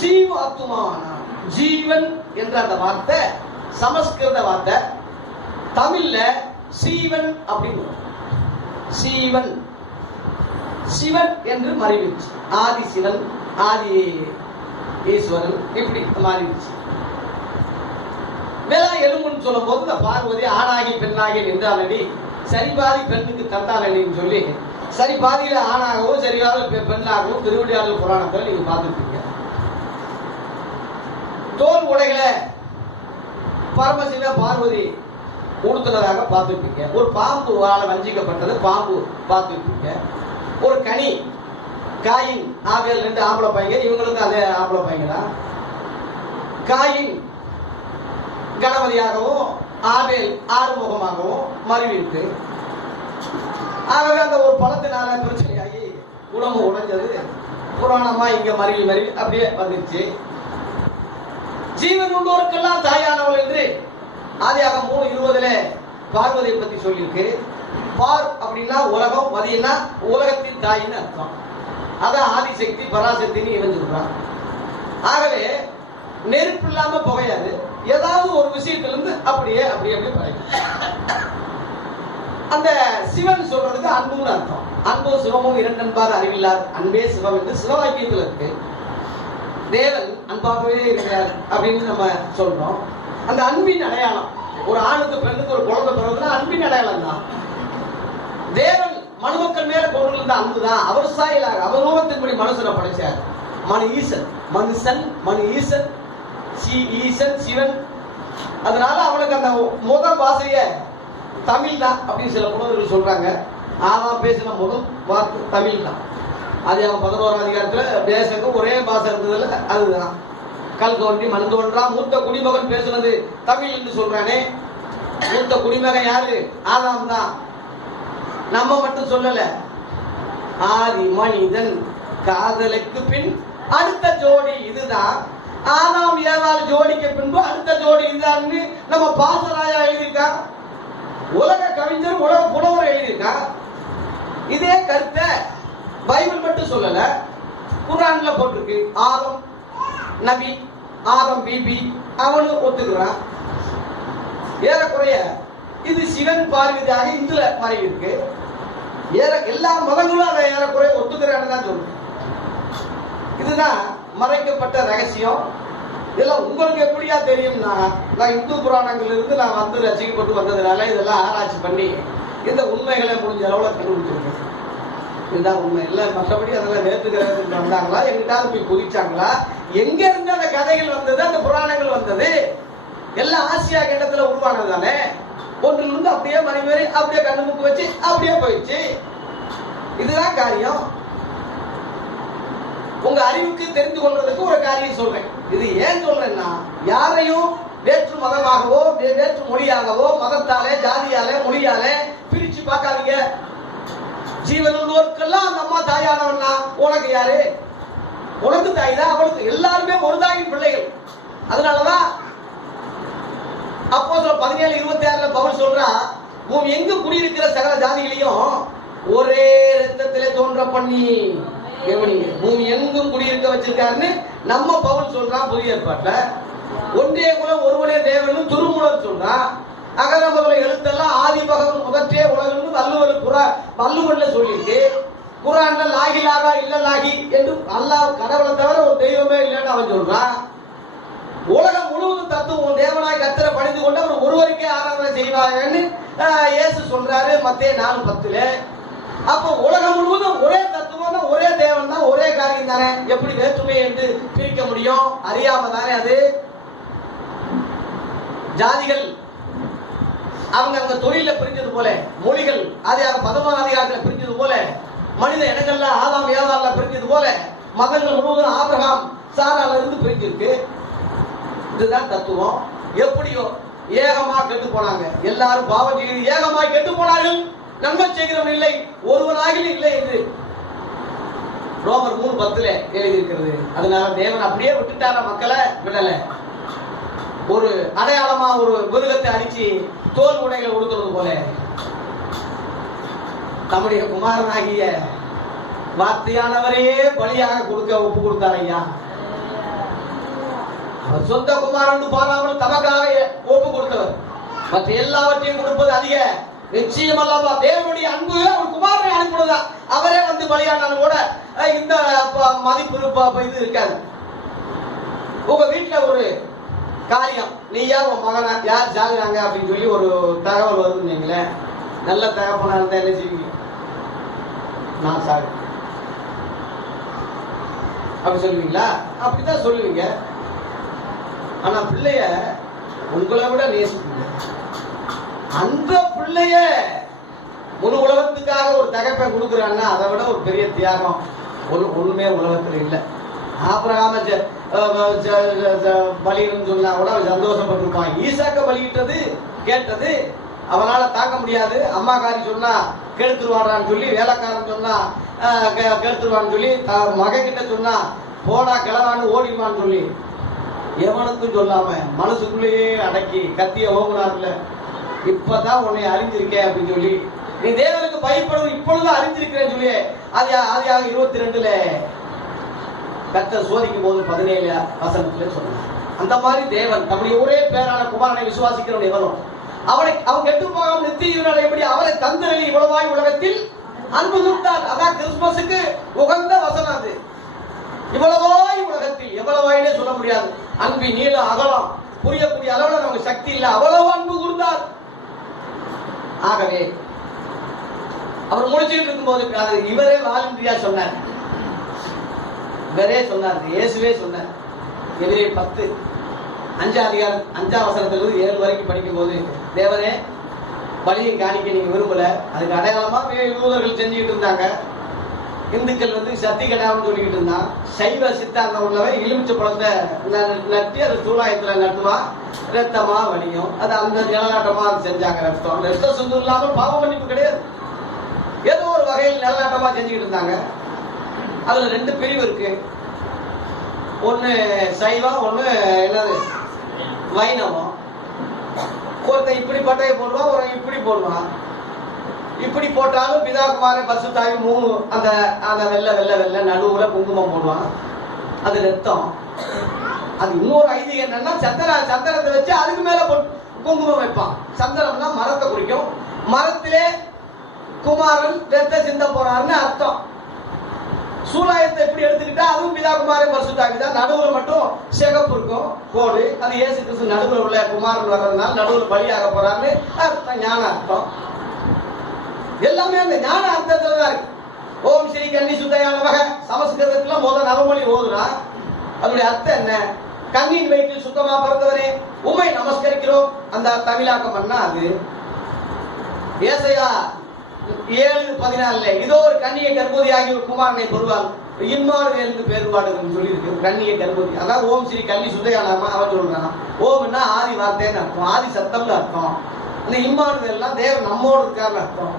ஜீவ ஆத்துமாவானான். ஜீவன் என்ற அந்த வார்த்தை சமஸ்கிருத வார்த்தை, தமிழ்ல சீவன் அப்படின்னு. சீவன் சிவன் என்று மாறிவிடுச்சு. ஆதி சிவன், ஆதி ஈஸ்வரன், இப்படி மாறிடுச்சு. வேளா எலும்புன்னு சொல்லும் போது இந்த பார்வதி ஆணாகி பெண்ணாகி நின்றாலடி, சரிபாதி பெண்ணுக்கு தந்தாலடின்னு சொல்லி, சரி பாதியில ஆணாகவும் சரிபாதி பெண்ணாகவும் திருவிளையாடல் புராணத்தில் நீங்க பார்த்துருப்பீங்க. தோல் உடைகளை பரமசிவ பார்வதி உடுத்துனதாக பார்த்துருப்பீங்க. ஒரு பாம்பு வாழ வஞ்சிக்கப்பட்டது பாம்பு பார்த்துருப்பீங்க. ஒரு கனி, காயின் ஆபேல் 2 ஆம்பளை பையங்க, இவங்களுக்கு அதே ஆம்பளை பையங்க தான். காயின் கணபதியாகவும் ஆபேல் ஆறுமுகமாகவும் மருவிருக்கு. ஆகவே அந்த ஒரு பழத்தினால பிரச்சனையாகி உடம்பு உடைஞ்சது. புராணமா இங்க மருவி அப்படியே வந்துருச்சு. ஜீவன் உள்ளோருக்கெல்லாம் தாயானவள் என்று ஆதியாகமம் 3:20 பார்வதியை பத்தி சொல்லியிருக்கு. பார் அப்படின்னா உலகம், மதியன்னா உலகத்தின் தாயின்னு அர்த்தம். அதான் ஆதிசக்தி பராசக்தின்னு இவன் சொல்றான். ஆகவே நெருப்பு இல்லாம புகையாது. ஏதாவது ஒரு விஷயத்துல இருந்து அப்படியே பழகும். அந்த சிவன் சொல்றதுக்கு அன்புன்னு அர்த்தம். அன்பு சிவமும் 2 அன்பார் அறிவில்லார், அன்பே சிவம் என்று சிவவாக்கியத்தில் இருக்கு. தேவன் அன்பாகவே இருக்கிறார் அப்படின்னு நம்ம சொல்றோம். அந்த அன்பின் அடையாளம், ஒரு ஆணுக்கு பெண்ணுக்கு ஒரு குழந்தை பிறகுனா அன்பின் அடையாளம் தான். தேவன் மனுமக்கள் மேல கொண்டிருந்த அன்பு தான். அவர் சாயலாக அவர் ரூபத்தின்படி மனுஷனை படைச்சார். மனு ஈசன், மனுஷன், மனு ஈசன், ஈசன் சிவன். அதனால அவனுக்கு அந்த முதல் பாஷைய தமிழ் தான் அப்படின்னு சில புலவர்கள் சொல்றாங்க. பேசின முதல் வார்த்தை தமிழ் தான். அது அவன் 11ஆம் அதிகாரத்துல தேசத்துக்கு ஒரே பாஷை இருந்ததுல அதுதான். கல் தோன்றி மண் தோன்றா மூத்த குடிமகன் பேசுனது தமிழ் என்று சொல்றானே. மூத்த குடிமகன் யாரு? ஆதாம் தான். நம்ம மட்டும் சொல்லல. ஆதி மனிதன் காதலுக்கு பின் அடுத்த ஜோடி இதுதான். ஆதாம் ஏவாள் ஜோடிக்கு பின்பு அடுத்த ஜோடி இதுதான்னு நம்ம பாசராயா எழுதியிருக்கா, உலக கவிஞர் உலக புலவர் எழுதியிருக்கா. இதே கருத்தை பைபிள் மட்டும் சொல்லல, குர்ஆன்ல போட்டிருக்கு. ஆதம் நபி, ஆதம் பிபி அவனு ஒத்துக்கிறான். ஏறக்குறைய இது சிவன் பார்வதியாக இந்துல மாறி இருக்கு. எல்லா மதங்களும் அதை ஏறக்குறைய ஒத்துக்கிறான்னு தான் சொல்லுங்க. இதுதான் மறைக்கப்பட்ட ரகசியம். இதெல்லாம் உங்களுக்கு எப்படியா தெரியும்னா, நான் இந்து புராணங்கள் இருந்து நான் வந்து ரசிக்கப்பட்டு வந்ததுனால இதெல்லாம் ஆராய்ச்சி பண்ணி இந்த உண்மைகளை முடிஞ்ச அளவுல கண்டுபிடிச்சிருக்கேன். இதுதான் உண்மை. இல்ல மற்றபடி அதெல்லாம் நேர்த்துக்கிறது வந்தாங்களா, எங்கிட்டாவது போய் குதிச்சாங்களா, எங்க இருந்து அந்த கதைகள் வந்தது, அந்த புராணங்கள் வந்தது, எல்லாம் ஆசியா கண்டத்துல உருவானது தானே. ஒன்றில் இருந்து அப்படியே மறைமேறி அப்படியே கண்ணுமுக்கு வச்சு அப்படியே போயிடுச்சு. இதுதான் காரியம். உங்க அறிவுக்கு தெரிந்து கொள்றதுக்கு ஒரு காரியம் சொல்றேன். இது ஏன் சொல்றேன்னா, யாரையும் வேற்று மதமாகவோ வேற்று மொழியாகவோ மதத்தாலே ஜாதியாலே மொழியாலே பிரிச்சு பார்க்காதீங்க. ஜீவனுள்ளோருக்கெல்லாம் அந்த அம்மா தாயானவன்னா உனக்கு யாரு? உனக்கு தாய் தான், அவளுக்கு எல்லாருமே ஒரு தாயின் பிள்ளைகள். அதனாலதான் அப்போஸ்தலர் 17:26 பவுல் சொல்றா, உன் எங்கு குடியிருக்கிற சகல ஜாதிகளையும் ஒரே ரத்தத்திலே தோன்ற பண்ணி பூமி எங்கும் குடியிருக்க வச்சிருக்காருன்னு நம்ம பவுல் சொல்றான். புதிய ஏற்பாட்டுல ஒன்றே குலம் ஒருவனே தேவன் துருமுலர் சொல்றான். அகர முதல எழுத்தெல்லாம் ஆதி பகவன் முதற்றே உலகம் வள்ளுவர்ல சொல்லிட்டு, குர்ஆன்ல லாகிலாகா இல்ல லாகி என்று அல்லாஹ் கடவுளை தவிர ஒரு தெய்வமே இல்லைன்னு அவன் சொல்றான். உலகம் முழுவதும் தத்துவம் தேவனாய் கர்த்தரை பணிந்து கொண்டு அவர் ஒருவருக்கே ஆராதனை செய்வாங்கன்னு இயேசு சொல்றாரு மத்தேயு 4:10. அப்போ உலகம் முழுவதும் ஒரே தத்துவம் தான், ஒரே தேவன் தான், ஒரே காரியம் தானே. எப்படி வேற்றுமை என்று பிரிக்க முடியும்? அறியாம தானே அது. ஜாதிகள் அவங்க அவங்க தொழில பிரிஞ்சது போல, மொழிகள் அது 11ஆம் அதிகாரத்துல பிரிஞ்சது போல, மனித இனங்கள்ல ஆதாம் ஏவாள்ல பிரிஞ்சது போல, மதங்கள் முழுவதும் ஆபிரகாம் சாரால இருந்து பிரிஞ்சிருக்கு. இதுதான் தத்துவம். எப்படியோ ஏகமா கெட்டு போனாங்க, எல்லாரும் பாவம் செய்து ஏகமாய் கெட்டு போனார்கள். நன்மை செய்கிறவன் இல்லை, ஒருவனாக இல்லை என்று ரோமர் 3:10 எழுதியிருக்கிறது. அதனால தேவன் அப்படியே விட்டுட்டார மக்களை? விடல. ஒரு அடையாளமா ஒரு மிருகத்தை அடிச்சு தோல் உடைகளை உடுத்துறது போல நம்முடைய குமாரனாகிய வார்த்தையானவரையே பலியாக கொடுக்க ஒப்பு கொடுத்தார் ஐயா. அவர் சொந்த குமாரன் பாராமல் தமக்காக ஒப்பு கொடுத்தவர். மற்ற எல்லாவற்றையும் கொடுப்பது அதிக நிச்சயம் அல்லவா. தேவனுடைய அன்பு அவர் குமாரனை அனுப்புவதா. அவரே வந்து பலியானாலும் கூட இந்த மதிப்பு இது இருக்காது. உங்க வீட்டுல ஒரு காரியம், நீயா உன் மகனா யார் சாகுறாங்க அப்படின்னு சொல்லி ஒரு தகவல் வருதுன்னு நல்ல தகப்பனா இருந்தா என்ன செய்வீங்க? நான் சாகு அப்படி சொல்லுவீங்களா? அப்படித்தான் சொல்லுவீங்க. ஆனா பிள்ளைய உங்களை விட நேசிப்பீங்க. அந்த பிள்ளைய முழு உலகத்துக்காக ஒரு தகப்பை கொடுக்குறான்னா அதை விட ஒரு பெரிய தியாகம் ஒண்ணுமே உலகத்துல இல்லை. ஆபிரகாம பலின்னு சொன்னா கூட சந்தோஷப்பட்டிருப்பான். ஈசாக்க பலியிட்டது கேட்டது அவனால தாக்க முடியாது. அம்மாக்காரி சொன்னா கெடுத்துருவாடான்னு சொல்லி, வேலைக்காரன் சொன்னா கெடுத்துருவான்னு சொல்லி, மகன் கிட்ட சொன்னா போடா கிளவான்னு ஓடிடுவான்னு சொல்லி, எவனுக்கும் சொல்லாம மனசுக்குள்ளேயே அடக்கி கத்திய ஓகுனார்ல, இப்பதான் உன்னை அறிஞ்சிருக்கேன் அப்படின்னு சொல்லி, நீ தேவனுக்கு பயப்படும் இப்பொழுது அறிஞ்சிருக்கிறேன்னு சொல்லி ஆதியாக 22 கர்த்தர் சோதிக்கும் போது 17 சொன்னார். அந்த மாதிரி தேவன் நம்முடைய ஒரே பேரான குமாரனை விசுவாசிக்கிறவன் எவனும் அவன் கெட்டு போகாமல் நித்திய எப்படி அவரை தந்தரலி இவ்வளவாய் உலகத்தில் அன்பு கூர்ந்தார். அதான் கிறிஸ்துமஸுக்கு உகந்த வசனம். அது இவ்வளவாய் உலகத்தில், எவ்வளவாயினே சொல்ல முடியாது. அன்பி நீள அகலம் புரியக்கூடிய அளவுல நமக்கு சக்தி இல்லை, அவ்வளவு அன்பு கூர்ந்தார். ஆகவே அவர் முடிச்சுட்டு இருக்கும்போது இவரே வாலண்டியா சொன்னார். இவரே சொன்னார், இயேசுவே சொன்னார். எபிரேயர் 10:5 அதிகாரம் 5ஆம் வசனத்திலிருந்து 7 வரைக்கும் படிக்கும் போது, தேவனே பலியும் காணிக்க நீங்க விரும்பல, அதுக்கு அடையாளமா யூதர்கள் செஞ்சுக்கிட்டு இருந்தாங்க. இந்துக்கள் சத்தி கல்யாணம் சொல்லிக்கிட்டு இருந்தான். சைவ சித்தாந்தம் உள்ளவன் எலுமிச்சை பழத்தை நட்டி அது சூழாயத்துல நட்டுவான், ரத்தமா வலியும். அது அந்த நிலநாட்டமா அது செஞ்சாங்க. ரத்தம் சொந்தம் இல்லாமல் பாவ மன்னிப்பு கிடையாது. ஏதோ ஒரு வகையில் நிலநாட்டமா செஞ்சுக்கிட்டு இருந்தாங்க. அதுல 2 பிரிவு இருக்கு. ஒண்ணு சைவம், ஒண்ணு என்னது வைணவம். ஒருத்தன் இப்படி பட்டையை போடுவான், ஒரு இப்படி போடுவான். இப்படி போட்டாலும் பிதா குமார பரிசுத்தாவி மூணு அந்த அந்த வெள்ளை வெள்ளை வெள்ளை நடுவுல குங்குமம் போடுவான். அது ரத்தம். அது இன்னொரு ஐதீகம் என்னன்னா சந்தனத்தை வச்சு அதுக்கு மேல குங்குமம் வைப்பான். சந்தனம்னா மரத்தை குறிக்கும். மரத்திலே குமாரன் ரத்த சிந்த போறாருன்னு அர்த்தம். சூலாயத்தை எப்படி எடுத்துக்கிட்டா அதுவும் பிதா குமாரன் பரிசுத்தாவி தான். நடுவுல மட்டும் சிகப்பு இருக்கும் கோடு. அது இயேசு கிறிஸ்து நடுவுல உள்ள குமாரன் வர்றதுனால நடுவுல பலியாக போறாருன்னு அர்த்தம், ஞான அர்த்தம். எல்லாமே அந்த ஞான அர்த்தத்துல தான் இருக்கு. ஓம் ஸ்ரீ கன்னி சுத்தையான வகை சமஸ்கிருதத்துல முதல் நவமொழி ஓதுனா அதனுடைய அர்த்தம் என்ன? கண்ணின் வயிற்றில் சுத்தமா பிறந்தவரே உமை நமஸ்கரிக்கிறோம். அந்த தமிழாக்கம் பண்ணா அது ஏசையா 7:14 இதோ ஒரு கன்னியை கர்ப்பவதியாகி ஒரு குமாரனை பெறுவாள், இம்மானுவேல் பேருபாடுன்னு சொல்லி இருக்கு. கன்னியை கர்ப்பவதி, அதான் ஓம் ஸ்ரீ கன்னி சுத்தையானாம அவன் சொல்றான். ஓம்னா ஆதி வார்த்தைன்னு அர்த்தம், ஆதி சத்தம்னு அர்த்தம். இந்த இம்மானுவேல்லாம் தேவன் நம்மோடு இருக்கான்னு அர்த்தம்.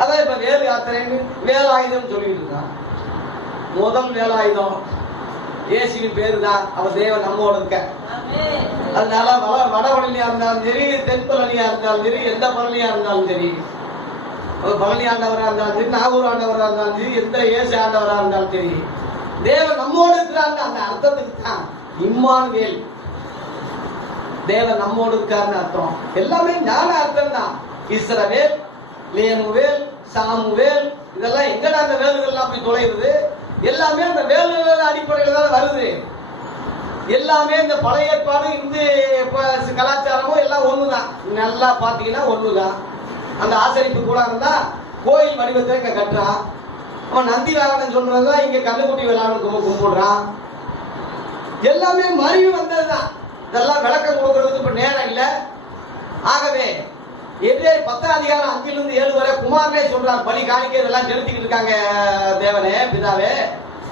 அதான் இப்ப வேலு யாத்திரைன்னு வேலாயுதம் சொல்லிட்டு இருக்கான். முதல் வேலாயுதம் இயேசுவின் பேரு தான். அவர் தேவன் நம்மோடு இருக்க. அதனால வடபழனியா இருந்தாலும் சரி, தென் பழனியா இருந்தாலும் சரி, எந்த பழனியா இருந்தாலும் சரி, பழனி ஆண்டவரா இருந்தாலும் சரி, நாகூர் ஆண்டவரா இருந்தாலும் சரி, எந்த இயேசு ஆண்டவரா இருந்தாலும் சரி, தேவன் நம்மோடு இருக்கிறாங்க. அந்த அர்த்தத்துக்கு தான் இம்மானுவேல், தேவன் நம்மோடு இருக்காருன்னு அர்த்தம். எல்லாமே ஞான அர்த்தம் தான். இஸ்ரவேல், லேமுவேல், சாமுவேல், இதெல்லாம் எங்கடா அந்த வேல்கள்லாம் போய் தொலைவுது? எல்லாமே அந்த வேல்கள் அடிப்படையில் தான் வருது. எல்லாமே இந்த பழைய ஏற்பாடு இந்து கலாச்சாரமும் எல்லாம் ஒண்ணுதான். நல்லா பாத்தீங்கன்னா ஒண்ணுதான். அந்த ஆசரிப்பு கூட இருந்தா கோயில் வடிவத்தை இங்க கட்டுறான். அவன் நந்தி வாகனம் சொல்றதுதான் இங்க கல்லுக்குட்டி விளையாடு கும்பிடுறான். எல்லாமே மறிவு வந்ததுதான். இதெல்லாம் விளக்கம் கொடுக்கறதுக்கு இப்ப நேரம் இல்ல. ஆகவே எபிரேயர் 10 5 7 வரை குமாரனே சொல்றார், பலி காணிக்கை இதெல்லாம் செலுத்திக்கிட்டு இருக்காங்க தேவனே பிதாவே,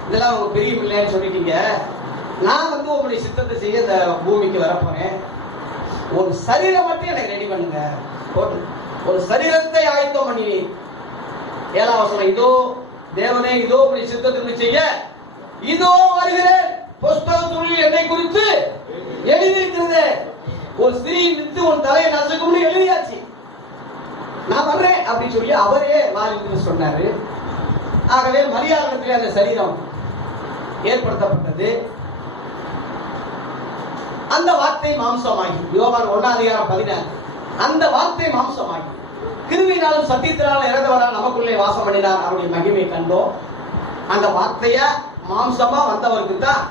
இதெல்லாம் உங்க பெரிய பிள்ளைன்னு சொல்லிட்டீங்க. நான் உங்களுடைய சித்தத்தை செய்ய இந்த பூமிக்கு வரப்போறேன். ஒரு சரீரம் மட்டும் எனக்கு ரெடி பண்ணுங்க. ஒரு சரீரத்தை ஆயத்தம் பண்ணி 7ஆம் வசனம், இதோ தேவனே இதோ உங்களுடைய சித்தத்தை செய்ய இதோ வருகிறேன். புஸ்தகத்தில் என்னை குறித்து எழுதியிருக்கிறது. ஒரு ஸ்திரீ வித்து உன் தலையை நசுக்கும்னு எழுதியாச்சு. நான் வர்றேன் அப்படின்னு சொல்லி அவரே வாரிட்டு சொன்னாரு. ஆகவே மரியாதை அந்த சரீரம் ஏற்படுத்தப்பட்டது. அந்த வார்த்தை மாம்சமாகி, யோவான் 1:16 அந்த வார்த்தை மாம்சமாகி கிருபையினாலும் சத்தியத்தினாலும் இறந்தவரா நமக்குள்ளே வாசம் பண்ணினார். அவருடைய மகிமை கண்டோம். அந்த வார்த்தைய மாம்சமா வந்தவருக்கு தான்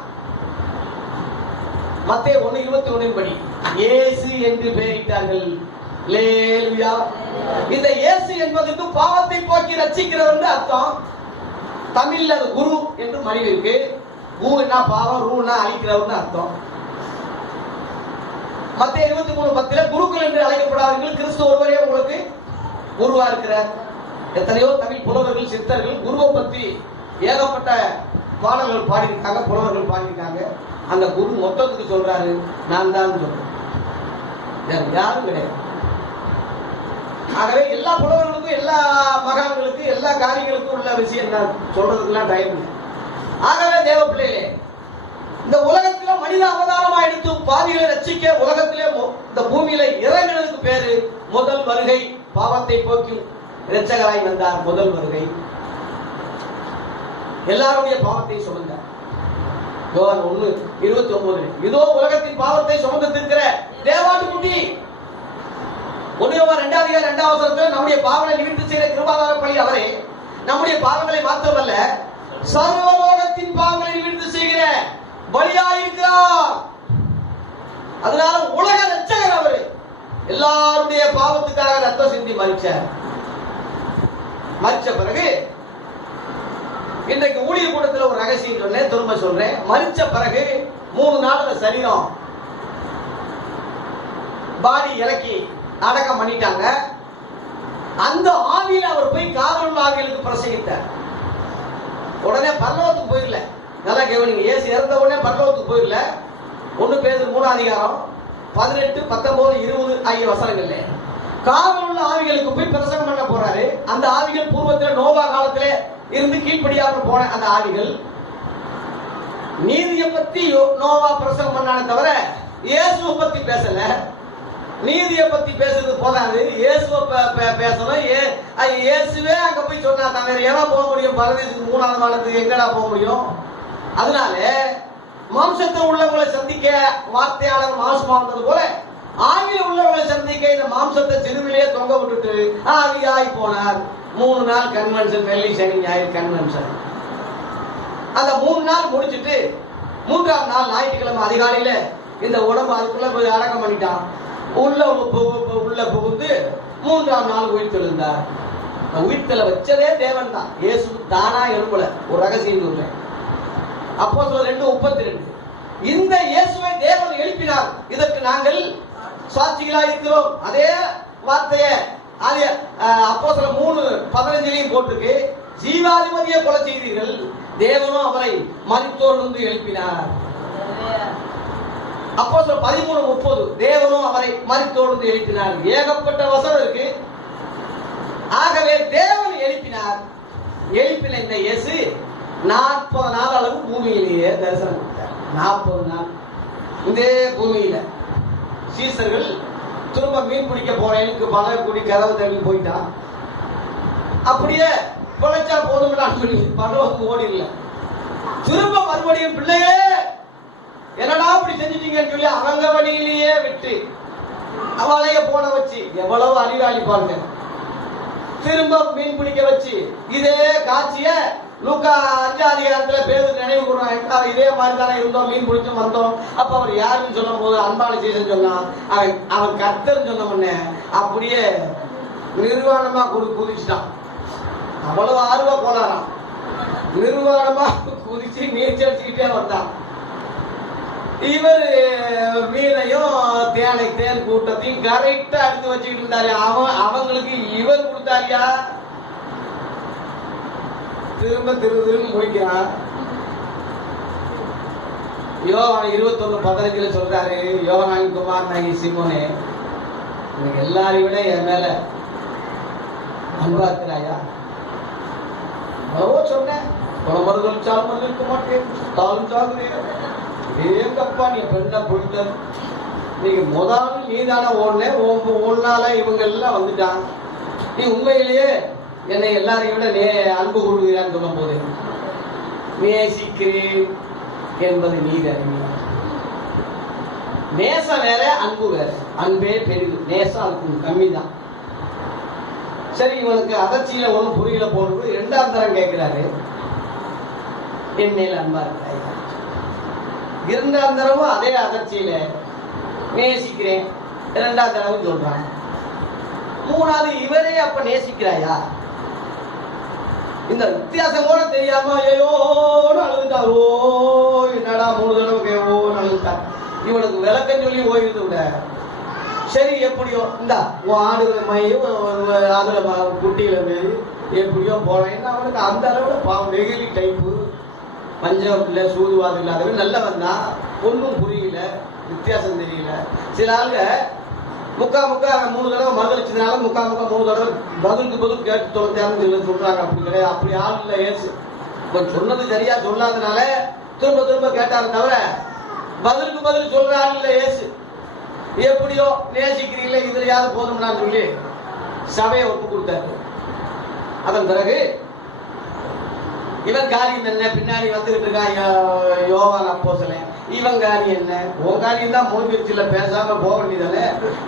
மத்தேயு 1:21 படி இயேசு என்று பெயரிட்டார்கள். அல்லேலூயா. இந்த இயேசு என்பதற்கு பாவத்தை போக்கி ரட்சிக்கிறவர் அர்த்தம். தமிழ்ல குரு என்று மொழி இருக்கு. குருனா பாவம், ரூனா அழிக்கிறவர்னு அர்த்தம். மத்தேயு 23:10 குருக்கள் என்று அழைக்கப்படாதவர்கள் கிறிஸ்து ஒருவரே உங்களுக்கு குருவா இருக்கிறார். எத்தனையோ தமிழ் புலவர்கள் சித்தர்கள் குருவை பத்தி ஏகப்பட்ட பாடல்கள் பாடியிருக்காங்க, புலவர்கள் பாடியிருக்காங்க. அந்த குரு மொத்தத்துக்கு சொல்றாரு, நான் தான் சொல்றேன், யாரும் கிடையாது. ஆகவே எல்லா புலவர்களுக்கும் எல்லா மகான்களுக்கும் எல்லா காரியங்களுக்கும் உள்ள விஷயம் தான் சொல்றதுக்கெல்லாம் டைம் இல்லை. ஆகவே தேவ பிள்ளைகளே, இந்த உலகத்தில மனித அவதாரமா எடுத்து பாவிகளை ரட்சிக்க உலகத்திலே இந்த பூமியில இறங்கினதுக்கு பேரு முதல் வருகை. பாவத்தை போக்கி இரட்சகராய் வந்தார். முதல் வருகை எல்லாருடைய பாவத்தை சுமந்தார். யோவான் 1:29 இதோ உலகத்தின் பாவத்தை சுமந்து இருக்கிற தேவாட்டுக்குட்டி. 1 யோவான் 2:2 நம்முடைய பாவங்களை நிவர்த்தி செய்கிற கிருபாதார பலி அவரே. நம்முடைய பாவங்களை மாத்திரமல்ல, சர்வலோகத்தின் பாவங்களை நிவர்த்தி செய்கிற பலியாயிருக்கிறார். அதனால உலக ரட்சகர் அவரு. எல்லாருடைய பாவத்துக்காக ரத்தம் சிந்தி மரிச்சார். மரிச்ச பிறகு இன்றைக்கு ஊழியர் கூட்டத்தில் ஒரு ரகசியம் சொன்னேன், திரும்ப சொல்றேன். மரிச்ச பிறகு 3 நாள் அந்த சரீரம் பாடி இறக்கி அடக்கம் பண்ணிட்டாங்க. அந்த ஆவியில் அவர் போய் காதல் ஆவிகளுக்கு பிரசங்கித்தார். உடனே பரலோகத்துக்கு போயிடல. நல்லா கேவனிங்க, இயேசு இறந்த உடனே பரலோகத்துக்கு போயிடல. 1 பேதுரு 3:18, 18, 19, 20 ஆகிய வசனங்கள்ல காவல் உள்ள ஆவிகளுக்கு போய் பிரசங்கம் பண்ண போறாரு. அந்த ஆவிகள் பூர்வத்தில் நோவா காலத்திலே இருந்து கீழ்ப்படியாமல் போன அந்த ஆவிகள் நீதியை பத்தி நோவா பிரசங்கம் பண்ணானே தவிர இயேசுவை பத்தி பேசல. நீதியை பத்தி பேசுறது போதாது, இயேசுவை பேசணும். இயேசுவே அங்க போய் சொன்னா தான் வேற எவன் போக முடியும்? பரதேசத்துக்கு 3ஆவது வானத்துக்கு எங்கடா போக முடியும்? அதனால மாம்சத்தில் உள்ளவங்களை சந்திக்க வார்த்தையாளர் மாசுமானது போல ஆவியில் உள்ளவங்களை சந்திக்க இந்த மாம்சத்தை சிறுவிலேயே தொங்க விட்டுட்டு ஆவியாய் போனார். 3 நாள் கன்வென்ஷன், வெள்ளி சனி ஞாயிறு கன்வென்ஷன். அந்த 3 நாள் முடிச்சுட்டு 3ஆம் நாள் ஞாயிற்றுக்கிழமை அதிகாலையில இந்த உடம்பு அதுக்குள்ள போய் அடக்கம் பண்ணிட்டான். உள்ள புகுந்து 3ஆம் நாள் உயிர்த்தெழுந்தார். உயிர்த்தெழ வச்சதே தேவன் தான். இயேசு தானா எழுப்பல. ஒரு ரகசியம் சொல்றேன். அப்போஸ்தலர் 2:32 இந்த இயேசுவை தேவன் எழுப்பினார். இதற்கு நாங்கள் சாட்சிகளாக இருக்கிறோம். அதே வார்த்தையை அப்போஸ்தலர் 3:15 போட்டிருக்கு. ஜீவாதிபதியை கொலை செய்தீர்கள், தேவனும் அவரை மரித்தோரிலிருந்து எழுப்பினார். அப்போஸ்தலர் 13:30 தேவனும் அவரை மரித்தோரிலிருந்து எழுப்பினார். ஏகப்பட்ட வசனம் இருக்கு. ஆகவே தேவன் எழுப்பினார். எழுப்பின இந்த இயேசு 40 நாள் அளவு பூமியிலேயே தரிசனம் கொடுத்தார். 40 நாள் இந்த பூமியில சீசர்கள் திரும்ப மீன் பிடிக்க போறேன்னு பல குடி கதவு தள்ளி போயிட்டான். அப்படியே பிழைச்சா போதும் சொல்லி பரலோகத்துக்கு ஓடிடல. திரும்ப மறுபடியும் பிள்ளையே என்னடா அப்படி செஞ்சிட்டீங்கன்னு சொல்லி அவங்க வழியிலேயே விட்டு அவளைய போன வச்சு எவ்வளவு அறிவாளி பாருங்க. திரும்ப மீன் பிடிக்க வச்சு இதே காட்சிய லூக்கா 5ஆம் அதிகாரத்துல பேதுரு நினைவு கூறுறான். இதே மாதிரி தானே இருந்தோம், மீன் பிடிச்சும் வந்தோம். அப்ப அவர் யாருன்னு சொல்லும் போது அன்பான சீசன் சொன்னான். அவன் கர்த்தர்னு சொன்ன உடனே அப்படியே நிர்வாணமா குதிச்சுட்டான். அவ்வளவு ஆர்வ போனாராம். நிர்வாணமா குதிச்சு நீச்சல் அடிச்சுக்கிட்டே வந்தான். இவர் மீனையும் தேன் கூட்டத்தையும் கரெக்டா எடுத்து வச்சுக்கிட்டு இருந்தாரு. அவங்களுக்கு இவர் கொடுத்தாரியா? திரும்ப முடிக்கிறான். யோவான் 21:15 சொல்றாரு, யோவானின் குமாரனாகி சீமோனே, உனக்கு எல்லாரையும் விட என் மேல அன்பா இருக்கிறாயா? சொன்னேன், குணமர்கள் சாமல் இருக்க மாட்டேன், தாளும் சாகுறேன். ஏங்கப்பா நீ பெண்ண பொழுது நீங்க முதல் நீதான ஒன்னால இவங்க எல்லாம் வந்துட்டான். நீ உண்மையிலேயே என்னை எல்லாரையும் விட அன்பு கூறுகிறான்னு சொல்லும் போது நேசிக்கிறேன் என்பது நீர் அறிவீர். நேசம் வேற, அன்பு வேற. அன்பே பெரிது, நேசம் அன்பு கம்மி தான். சரி, இவனுக்கு அதிர்ச்சியில ஒன்றும் புரியல போடுறது. 2ஆம் தரம் கேட்கிறாரு, என் மேல் அன்பா இருக்கிறாய். 2ஆம் தரமும் அதே அதிர்ச்சியில நேசிக்கிறேன் 2ஆம் தரவும் சொல்றான். 3ஆவது இவரே அப்ப நேசிக்கிறாயா? இந்த வித்தியாசம் கூட தெரியாம ஐயோன்னு அழுதுட்டார். என்னடா 3 தடவை அழுதுட்டார். இவனுக்கு விளக்கம் சொல்லி ஓய்வு விட சரி எப்படியோ இந்த ஆடுகளை மையம் அதுல குட்டியில எப்படியோ போனேன். அவனுக்கு அந்த அளவுல பாவம் வெகுலி டைப்பு, பஞ்சம் இல்லை, சூதுவாது இல்லாதவன் நல்லவன் தான். ஒன்றும் புரியல, வித்தியாசம் தெரியல. சில ஆளுங்க முக்கா 3 தடவை மறுதளிச்சதுனால முக்கா 3 தடவை பதில் கேட்டு தொலைஞ்சாருன்னு சொல்றாங்க. அப்படி கிடையாது. அப்படி ஆள் இல்லை ஏசு. கொஞ்சம் சொன்னது சரியா சொல்லாதனால திரும்ப கேட்டாரு தவிர பதிலுக்கு பதில் சொல்ற ஆள் இல்லை ஏசு. எப்படியோ நேசிக்கிறீங்களே, இதுலயாவது போதும்னான்னு சொல்லி சபையை ஒப்பு கொடுத்தாரு. அதன் பிறகு இவன் காரியம் என்ன, பின்னாடி வந்துகிட்டு இருக்கான் யோவான் அப்போஸ்தலன். இவன் காரியம் என்ன? உன் காரியம் தான் முடிஞ்சிருச்சுல, பேசாம போக வேண்டியதானே.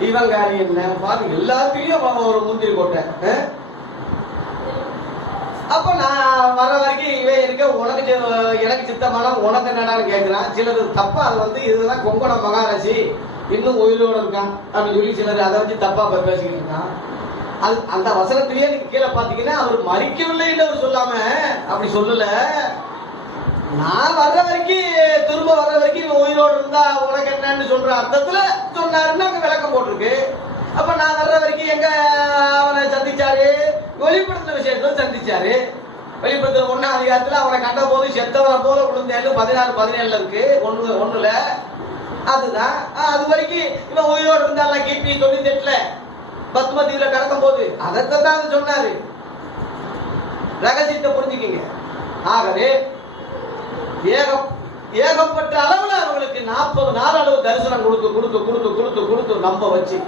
இவன் காரியம் என்ன பாத்து எல்லாத்தையும் ஒரு முந்திரி போட்டேன். அப்ப நான் வர வரைக்கும் இவன் இருக்க உனக்கு எனக்கு சித்தமான உனக்கு என்னடான்னு கேட்கிறான். சிலர் தப்பா அது இதுதான் கொங்கண மகாராசி இன்னும் உயிரோடு இருக்கான் அப்படின்னு சொல்லி சிலர் அதை வச்சு தப்பா பேசிக்கிட்டு இருக்கான். அது அந்த வசனத்திலேயே நீங்க கீழே பாத்தீங்கன்னா அவர் மறிக்கவில்லைன்னு அவர் சொல்லாம அப்படி சொல்லல. நான் வர்ற வரைக்கும் திரும்ப வர்ற வரைக்கும் உயிரோடு இருந்தா உனக்கு என்னன்னு சொல்ற அர்த்தத்துல சொன்னாருன்னு அங்க விளக்கம் போட்டிருக்கு. அப்ப நான் வர்ற வரைக்கும் எங்க அவனை சந்திச்சாரு? வெளிப்படுத்தின விஷயத்துல சந்திச்சாரு. வெளிப்படுத்தின 1ஆம் அதிகாரத்துல அவனை கண்ட போது செத்தவனை போல விழுந்தேன்னு 16-17 இருக்கு. 1:1 அதுதான். அது வரைக்கும் இவன் உயிரோடு இருந்தால கிபி 98 பத்மதீவுல கடக்கும் போது அதைத்தான் சொன்னாரு. ரகசியத்தை புரிஞ்சுக்கீங்க. ஆகவே ஏகப்பட்ட அளவுல அவங்களுக்கு 40 நாள் அளவு தரிசனம் கொடுத்து நம்ப வச்சு,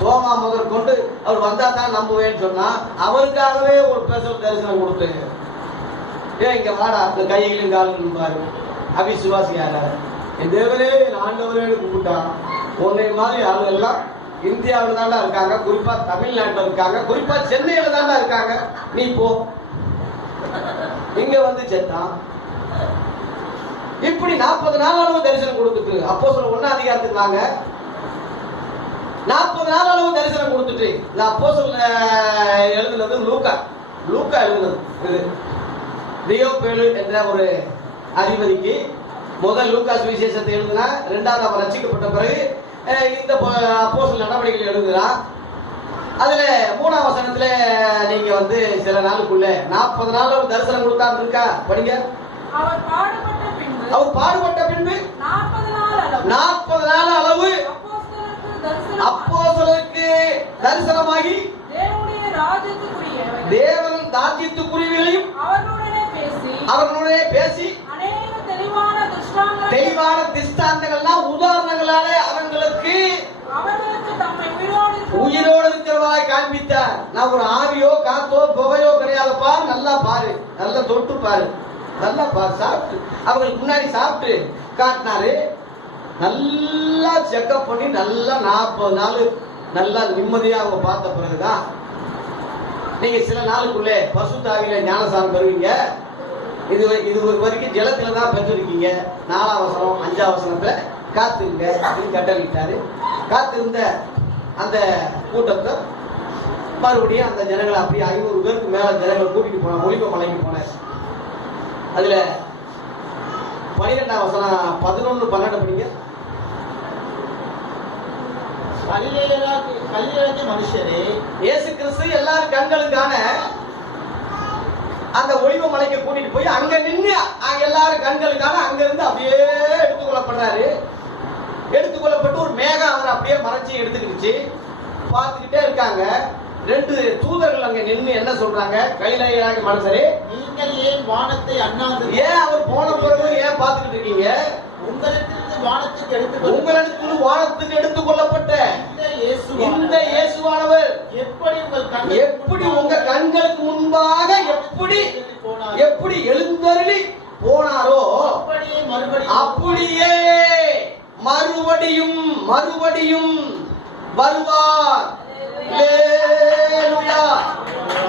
தோமா முதற்கொண்டு அவர் வந்தா தான் நம்புவேன்னு சொன்னா அவருக்காகவே ஒரு ஸ்பெஷல் தரிசனம் கொடுத்து, ஏன் இங்க வாடா, அந்த கையிலும் காலும் பாரு, அவிசுவாசி யாரா, என் தேவரே ஆண்டவரே கூப்பிட்டா, உன்னை மாதிரி ஆளு எல்லாம் இந்தியாவில் தாண்டா இருக்காங்க, குறிப்பா தமிழ்நாட்டில் இருக்காங்க, குறிப்பா சென்னையில தாண்டா இருக்காங்க, நீ போ, இங்க வந்து செத்தான். இப்படி 40 நாள் அளவு தரிசனம் கொடுத்துட்டு, அப்போஸ்தலர் 1 அதிகாரத்துக்கு வாங்க. 40 நாள் அளவு தரிசனம் கொடுத்துட்டு, இந்த அப்போஸ்தலர் எழுதுனது லூக்கா எழுதுனது இது. தியோபேலு என்ற ஒரு அதிபதிக்கு முதல் லூக்கா சுவிசேஷத்தை எழுதுனா, 2வது அவன் ரட்சிக்கப்பட்ட பிறகு இந்த அப்போஸ்தலர் நடவடிக்கைகள் எழுதுறான். அதுல 3ஆம் வசனத்துல நீங்க வந்து சில நாளுக்குள்ள 40 நாள் ஒரு தரிசனம் கொடுத்தாரு இருக்கா, படிங்க. அவர் பாடுபட்ட பின்பு 40 நாள் அளவு அப்போஸ்தலருக்கு தரிசனமாகி தேவன் ராஜ்யத்துக்குரியவைகளையும் அவர்களுடனே பேசி தெளிவான திஷ்டாந்தங்கள்லாம் உதாரணங்களாலே அவங்களுக்கு உயிரோடு இருக்கிறவராய் காண்பித்தார். நான் ஒரு ஆவியோ காத்தோ புகையோ கிடையாதுப்பா, நல்லா பாரு, நல்லா தொட்டு பாரு, நல்லா பாரு, சாப்பிட்டு அவங்களுக்கு முன்னாடி சாப்பிட்டு காட்டினாரு. நல்லா செக்அப் பண்ணி நல்லா 40 நாள் நல்லா நிம்மதியா அவங்க பார்த்த பிறகுதான் நீங்க சில நாளுக்குள்ளே பரிசுத்த ஆவியில ஞானசாரம் பெறுவீங்க. இது வரைக்கும் ஜலத்துல தான் பெற்றிருக்கீங்க. 4ஆம் வசனம் 5ஆம் வசனத்துல காத்திருங்க அப்படின்னு கட்டளிட்டாரு. காத்திருந்த அந்த கூட்டத்தை மறுபடியும் அந்த ஜனங்களை அப்படியே 500 பேருக்கு மேல ஜனங்களை கூட்டிட்டு போன ஒலிவ மலைக்கு போனார். அதுல 12ஆம் வசனம் 11, 12 படிங்க. மனுஷரே, இயேசு கிறிஸ்து எல்லாரும் கண்களுக்கான அந்த ஒளிவ மலைக்கு கூட்டிட்டு போய் அங்க நின்று எல்லாரும் கண்களுக்கான அங்க இருந்து அப்படியே எடுத்துக்கொள்ளப்படுறாரு. எடுத்துக்கொள்ளப்பட்டு ஒரு மேகம் அவரை அப்படியே மறைச்சி எடுத்துக்கிடுச்சு. பார்த்துக்கிட்டே இருக்காங்க. 2 தூதர்கள் அங்க நின்று என்ன சொல்றாங்க, கைலாய மனுஷரே, நீங்கள் ஏன் வானத்தை அண்ணாந்து, ஏன் அவர் போன பிறகு ஏன் பார்த்துக்கிட்டு இருக்கீங்க? உங்களிடத்திலிருந்து வானத்துக்கு எடுத்துக் கொள்ளப்பட்ட இந்த இயேசுவானவர் எப்படி உங்க கண்களுக்கு முன்பாக எப்படி எழுந்தருளி போனாரோ அப்படியே மறுபடியும் வருவார்.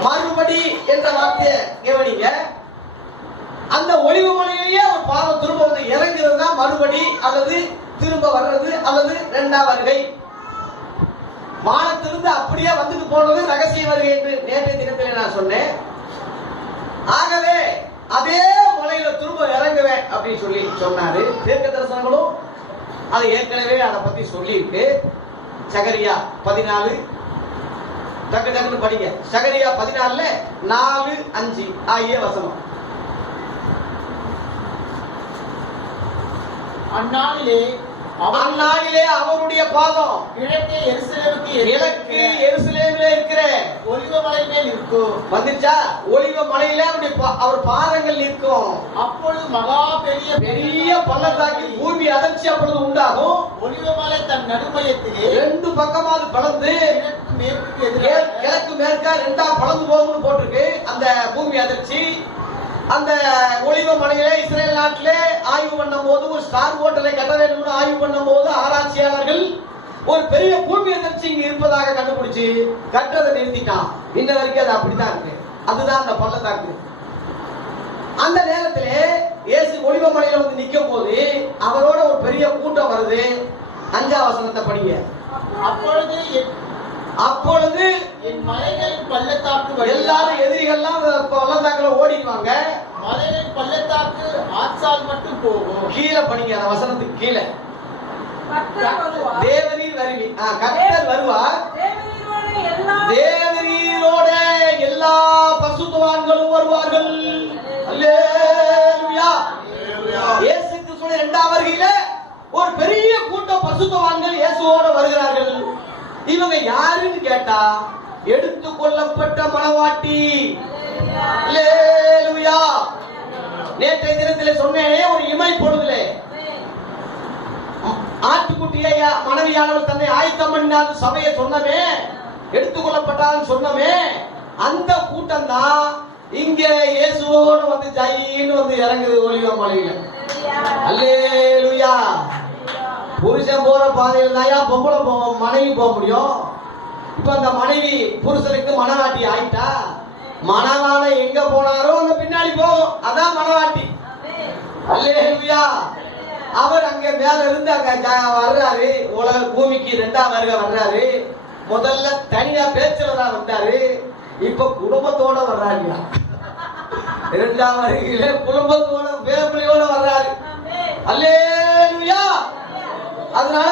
மறுபடி என்ற வார்த்தையை கவனிங்க. அந்த ஒளிவு மலையிலேயே ஒரு பாதம் திரும்ப வந்து இறங்குறது தான் மறுபடி, அல்லது திரும்ப வர்றது, அல்லது 2ஆம் வருகை. வானத்திலிருந்து அப்படியே வந்துட்டு போனது ரகசிய வருகை என்று நேற்றைய தினத்திலே நான் சொன்னேன். ஆகவே அதே மலையில திரும்ப இறங்குவேன் அப்படின்னு சொல்லி சொன்னாரு. தீர்க்க தரிசனங்களும் அது ஏற்கனவே அதை பத்தி சொல்லி இருக்கு. சகரியா 14, டக்குன்னு படிங்க. சகரியா 14 4, 5 ஆகிய வசனம். அந்நாளிலே அவருடைய பாதம் கிழக்கு எருசலேமிலே இருக்கிற ஒலிவ மலை மேல் இருக்கும். வந்துச்சா? ஒலிவ மலையில அவர் பாதங்கள் நிற்கும். அப்பொழுது மகா பெரிய பள்ளத்தாக்கில் பூமி அதிர்ச்சி அப்பொழுது உண்டாகும். ஒலிவ மலை தன் நடுமையத்திலே 2 பக்கமாவது பலந்து கிழக்கு மேற்கா 2ஆ பலந்து போகும்னு போட்டிருக்கு. அந்த பூமி அதிர்ச்சி அந்த ஒலிவ மலையிலே இஸ்ரேல் நாட்டிலே ஆய்வு பண்ணும் போது, ஒரு ஸ்டார் ஹோட்டலை கட்ட வேண்டும் ஆய்வு பண்ணும் போது ஆராய்ச்சியாளர்கள் ஒரு பெரிய பூமி அதிர்ச்சி இங்க இருப்பதாக கண்டுபிடிச்சு கட்டதை நிறுத்திட்டான். இன்ன வரைக்கும் அது அப்படித்தான் இருக்கு. அதுதான் அந்த பள்ளத்தாக்கு. அந்த நேரத்திலே இயேசு ஒலிவ மலையில வந்து நிக்கும் போது அவரோட ஒரு பெரிய கூட்டம் வருது. 5ஆம் வசனத்தை படிங்க. அப்பொழுது என் மலைகளின் பள்ளத்தாக்கு, எல்லாரும் எதிரிகள்லாம் பள்ளத்தாக்குல ஓடிடுவாங்க. மலைகளின் பள்ளத்தாக்கு ஆச்சால் மட்டும் போகும். கீழே படிங்க, அந்த வசனத்துக்கு கீழே. தேவரீர் வருவி, கர்த்தர் வருவார். தேவரீரோட எல்லா பரிசுத்தவான்களும் வருவார்கள். அல்லேலூயா. இயேசு கிறிஸ்துவின் 2ஆம் வருகையில ஒரு பெரிய கூட்டம் பரிசுத்தவான்கள் இயேசுவோட வருகிறார்கள். இவங்க யாருன்னு கேட்டா எடுத்துக் கொள்ளப்பட்ட மணவாட்டி. அல்லேலூயா. நேற்றைய தினத்தில் சொன்னேனே, ஒரு இமை பொழுதிலே ஆட்டுக்குட்டியை மனைவியானவர் தன்னை ஆயத்தம் பண்ணினார் சபையை சொன்னமே, எடுத்துக்கொள்ளப்பட்டார் சொன்னமே, அந்த கூட்டம் தான் இங்க இயேசுவோடு வந்து ஜெயின்னு வந்து இறங்குது ஒலிவ மலையில. அல்லேலூயா. புருஷன் போற பாதையில் தான் பொம்பளை மனைவி போக முடியும். இப்ப அந்த மனைவி புருஷனுக்கு மனவாட்டி ஆயிட்டா, மணவாளை எங்க போனாரோ அங்க பின்னாடி போகும். அதான் மனவாட்டி. அல்லேலூயா. அவர் அங்க மேல இருந்து அங்க வர்றாரு. உலக பூமிக்கு 2ஆம் வருகை வர்றாரு. முதல்ல தனியா பேச்சுலதா வந்தாரு, இப்ப குடும்பத்தோட வர்றாரு. 2ஆம் வருகையில குடும்பத்தோட ஃபேமிலியோட வர்றாரு. அல்லேலூயா. அதனால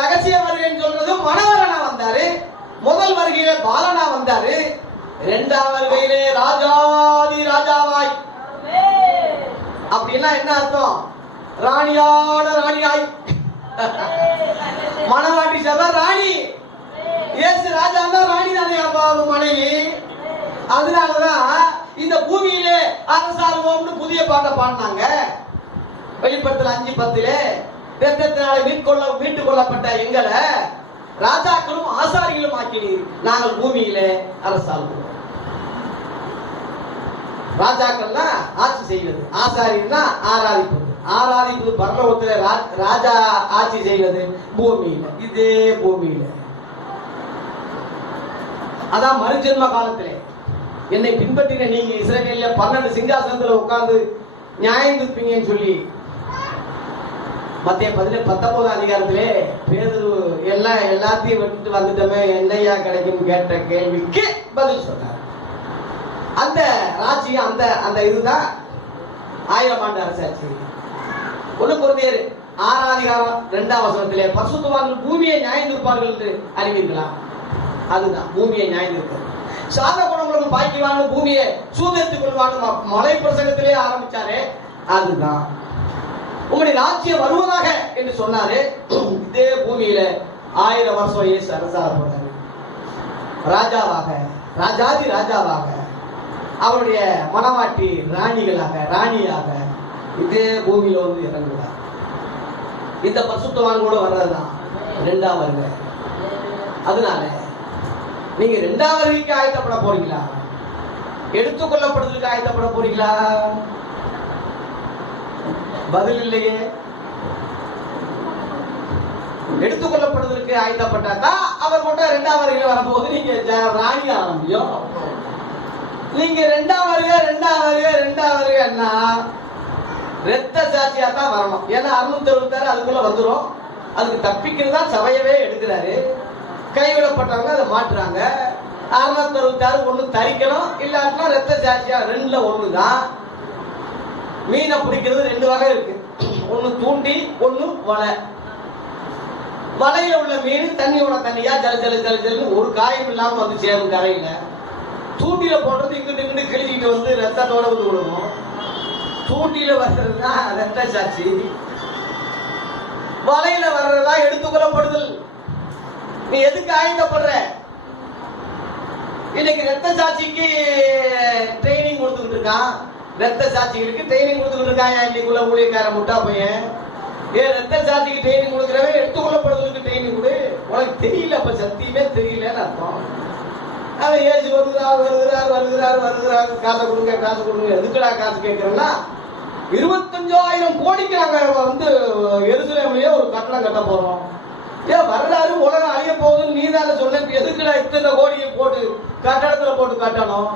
ரகசிய வருகைன்னு சொல்றது மணவரனா வந்தாரு. முதல் வருகையில பாலனா வந்தாரு. 2ஆம் வருகையிலே ராஜாதி ராஜாவாய். அப்படின்னா என்ன அர்த்தம்? ராணியான ராணியாய். மணவாட்டி சபை ராணி, இயேசு ராஜா தான் ராணி தானே மனைவி. அதனாலதான் இந்த பூமியிலே அரசாளுவோம்னு புதிய பாட்டை பாடினாங்க. வெளிப்படுத்தல் 5:10 ரத்தத்தினாலே மீட்டுக் கொள்ளப்பட்ட எங்களை ராஜாக்களும் ஆசாரிகளும் ஆக்கினீர், நாங்கள் பூமியில அரசாளுவோம். ராஜாக்கள்னா ஆட்சி செய்வது, ஆசாரின்னா ஆராதிப்பது. ஆராதிப்பது பரலோகத்துல, ராஜா ஆட்சி செய்வது பூமியில. இதே பூமியில அதான் மறுஜென்ம காலத்திலே என்னை பின்பற்றின நீங்க இஸ்ரவேல்ல 12 சிங்காசனத்துல உட்கார்ந்து நியாயம் தீர்ப்பீங்கன்னு சொல்லி மத்திய 19ஆம் அதிகாரத்திலே பேதுரு எல்லாத்தையும் விட்டுட்டு வந்துட்டோமே, என்னையா கிடைக்கும் கேட்ட கேள்விக்கு பதில் சொன்னார். அந்த ராஜ்யம், அந்த இதுதான் 1000 ஆண்டு அரசாட்சி. 1 கொரிந்தியர் 6ஆம் அதிகாரம் 2ஆம் வசனத்திலே பரிசுத்தவான்கள் பூமியை நியாயம் தீர்ப்பார்கள் என்று அறிவீர்களா? அதுதான் பூமியை நியாயம் தீர்ப்பது. சாத குணங்களும் பாய்க்குவானு பூமியை சூதரித்துக் கொள்வானு மலை பிரசங்கத்திலே ஆரம்பிச்சாரே, அதுதான். உங்களுடைய ராஜ்யம் வருவதாக என்று சொன்னாரு. இதே பூமியில 1000 வருஷம் இயேசு அரசாள போனாரு. ராஜாவாக, ராஜாதி ராஜாவாக, அவருடைய மனவாட்டி ராணிகளாக, ராணியாக இதே பூமியில வந்து இறங்குவார். இந்த பரிசுத்தவான் கூட வர்றதுதான் 2ஆம் வருகை. அதனால நீங்க 2ஆம் வருகைக்கு ஆயத்தப்பட போறீங்களா? எடுத்துக்கொள்ளப்படுவதற்கு ஆயத்தப்பட போறீங்களா? பதில் இல்லையே. எடுத்துக்கொள்ளப்படுவதற்கு ஆயத்தப்பட்டாக்கா அவர் கூட 2ஆம் வருகையில வரும்போது நீங்க ராணி ஆக முடியும். நீங்க 2ஆம் வருகைன்னா ரத்த சாட்சியா தான் வரணும். ஏன்னா 666 அதுக்குள்ள வந்துடும். அதுக்கு தப்பிக்கிறது தான் சபையவே எடுக்கிறாரு. கைவிடப்பட்டவங்க அதை மாற்றுறாங்க. 666 ஒண்ணு தரிக்கணும், இல்லாட்டினா ரத்த சாட்சியா 2ல 1 தான். மீனை பிடிக்கிறது 2 வகை இருக்கு. ஒண்ணு தூண்டி, ஒண்ணு வலை. வலையில உள்ள மீன் தண்ணியோட தண்ணியா ஜல ஒரு காயம் இல்லாம வந்து சேரும் கரையில. தூண்டில போடுறது இங்கிட்டு கிழிச்சிட்டு வந்து ரத்தத்தோட வந்து விடுவோம். தூண்டில வர்றதுதான் ரத்த சாட்சி, வலையில வர்றதா எடுத்துக்கொள்ளப்படுதல். நீ எதுக்கு ஆயத்தப்படுற? இன்னைக்கு ரத்த சாட்சிக்கு ட்ரைனிங் கொடுத்துக்கிட்டு இருக்கான். ரத்த சாட்சிகளுக்கு ட்ரைனிங் கொடுத்துக்கிட்டு இருக்காங்க. இன்னைக்குள்ள ஊழியக்கார முட்டா பையன் ரத்த சாட்சிக்கு ட்ரைனிங் கொடுக்கிறவன் எடுத்துக்கொள்ளப்படுவதற்கு ட்ரைனிங் கொடு. உனக்கு தெரியல, அப்ப சத்தியமே தெரியலன்னு அர்த்தம். அவன் ஏசு வருகிறார், காசை கொடுங்க. எதுக்குடா காசு கேட்கிறேன்னா, 25,000 கோடிக்கு நாங்க வந்து எருசலேம்லயே ஒரு கட்டணம் கட்ட போறோம். ஏன் வர்றாரு, உலகம் அழிய போகுதுன்னு நீ தானே சொன்ன, எதுக்குடா இத்தனை கோடியை போட்டு கட்டடத்துல போட்டு கட்டணும்?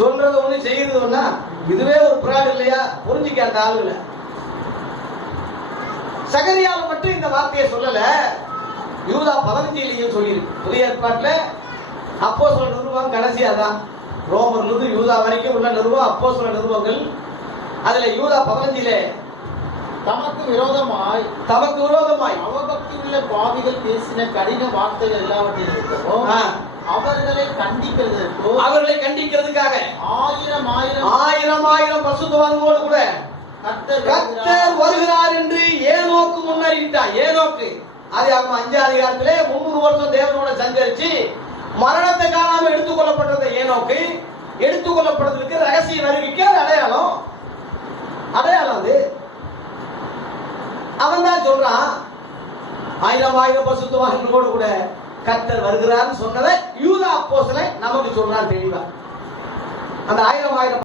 சொல்றது ஒண்ணு செய்யறது ஒண்ணா? இதுவே ஒரு பிராடு இல்லையா? புரிஞ்சுக்க அந்த ஆளுல. சகரியால மட்டும் இந்த வார்த்தையை சொல்லல, யூதா 15 சொல்லியிருக்கு. புதிய ஏற்பாட்டுல அப்போஸ்தலர் நிருபம் கடைசியா தான். ரோமர்ல இருந்து யூதா வரைக்கும் உள்ள நிருபம் அப்போஸ்தலர் நிருபங்கள். அதுல யூதா 15 தமக்கு விரோதமாய் அவபக்தி உள்ள பாவிகள் பேசின கடின வார்த்தைகள் எல்லாவற்றையும் அவர்களை கண்டிக்கிறதுக்காக 1000 பரிசுத்தவான்களோடு கூட கர்த்தர் வருகிறார் என்று ஏனோக்கு முன்னறிவித்தார். ஏனோக்கு ஆதியாகமம் 5ஆம் அதிகாரத்திலே 300 வருஷம் தேவனோட சஞ்சரிச்சு மரணத்தை காணாம எடுத்துக்கொள்ளப்பட்டது. ஏனோக்கு எடுத்துக்கொள்ளப்படுவதற்கு ரகசிய வருகைக்கு அடையாளம். ஆயிரம் ஆயிரம் பசுத்தவான்களோடு கூட கர்த்தர் வருகிறார்னு சொன்னதை யூதா அப்போஸ்தலன் நமக்கு சொல்றான் தெளிவா. அந்த ஆயிரம்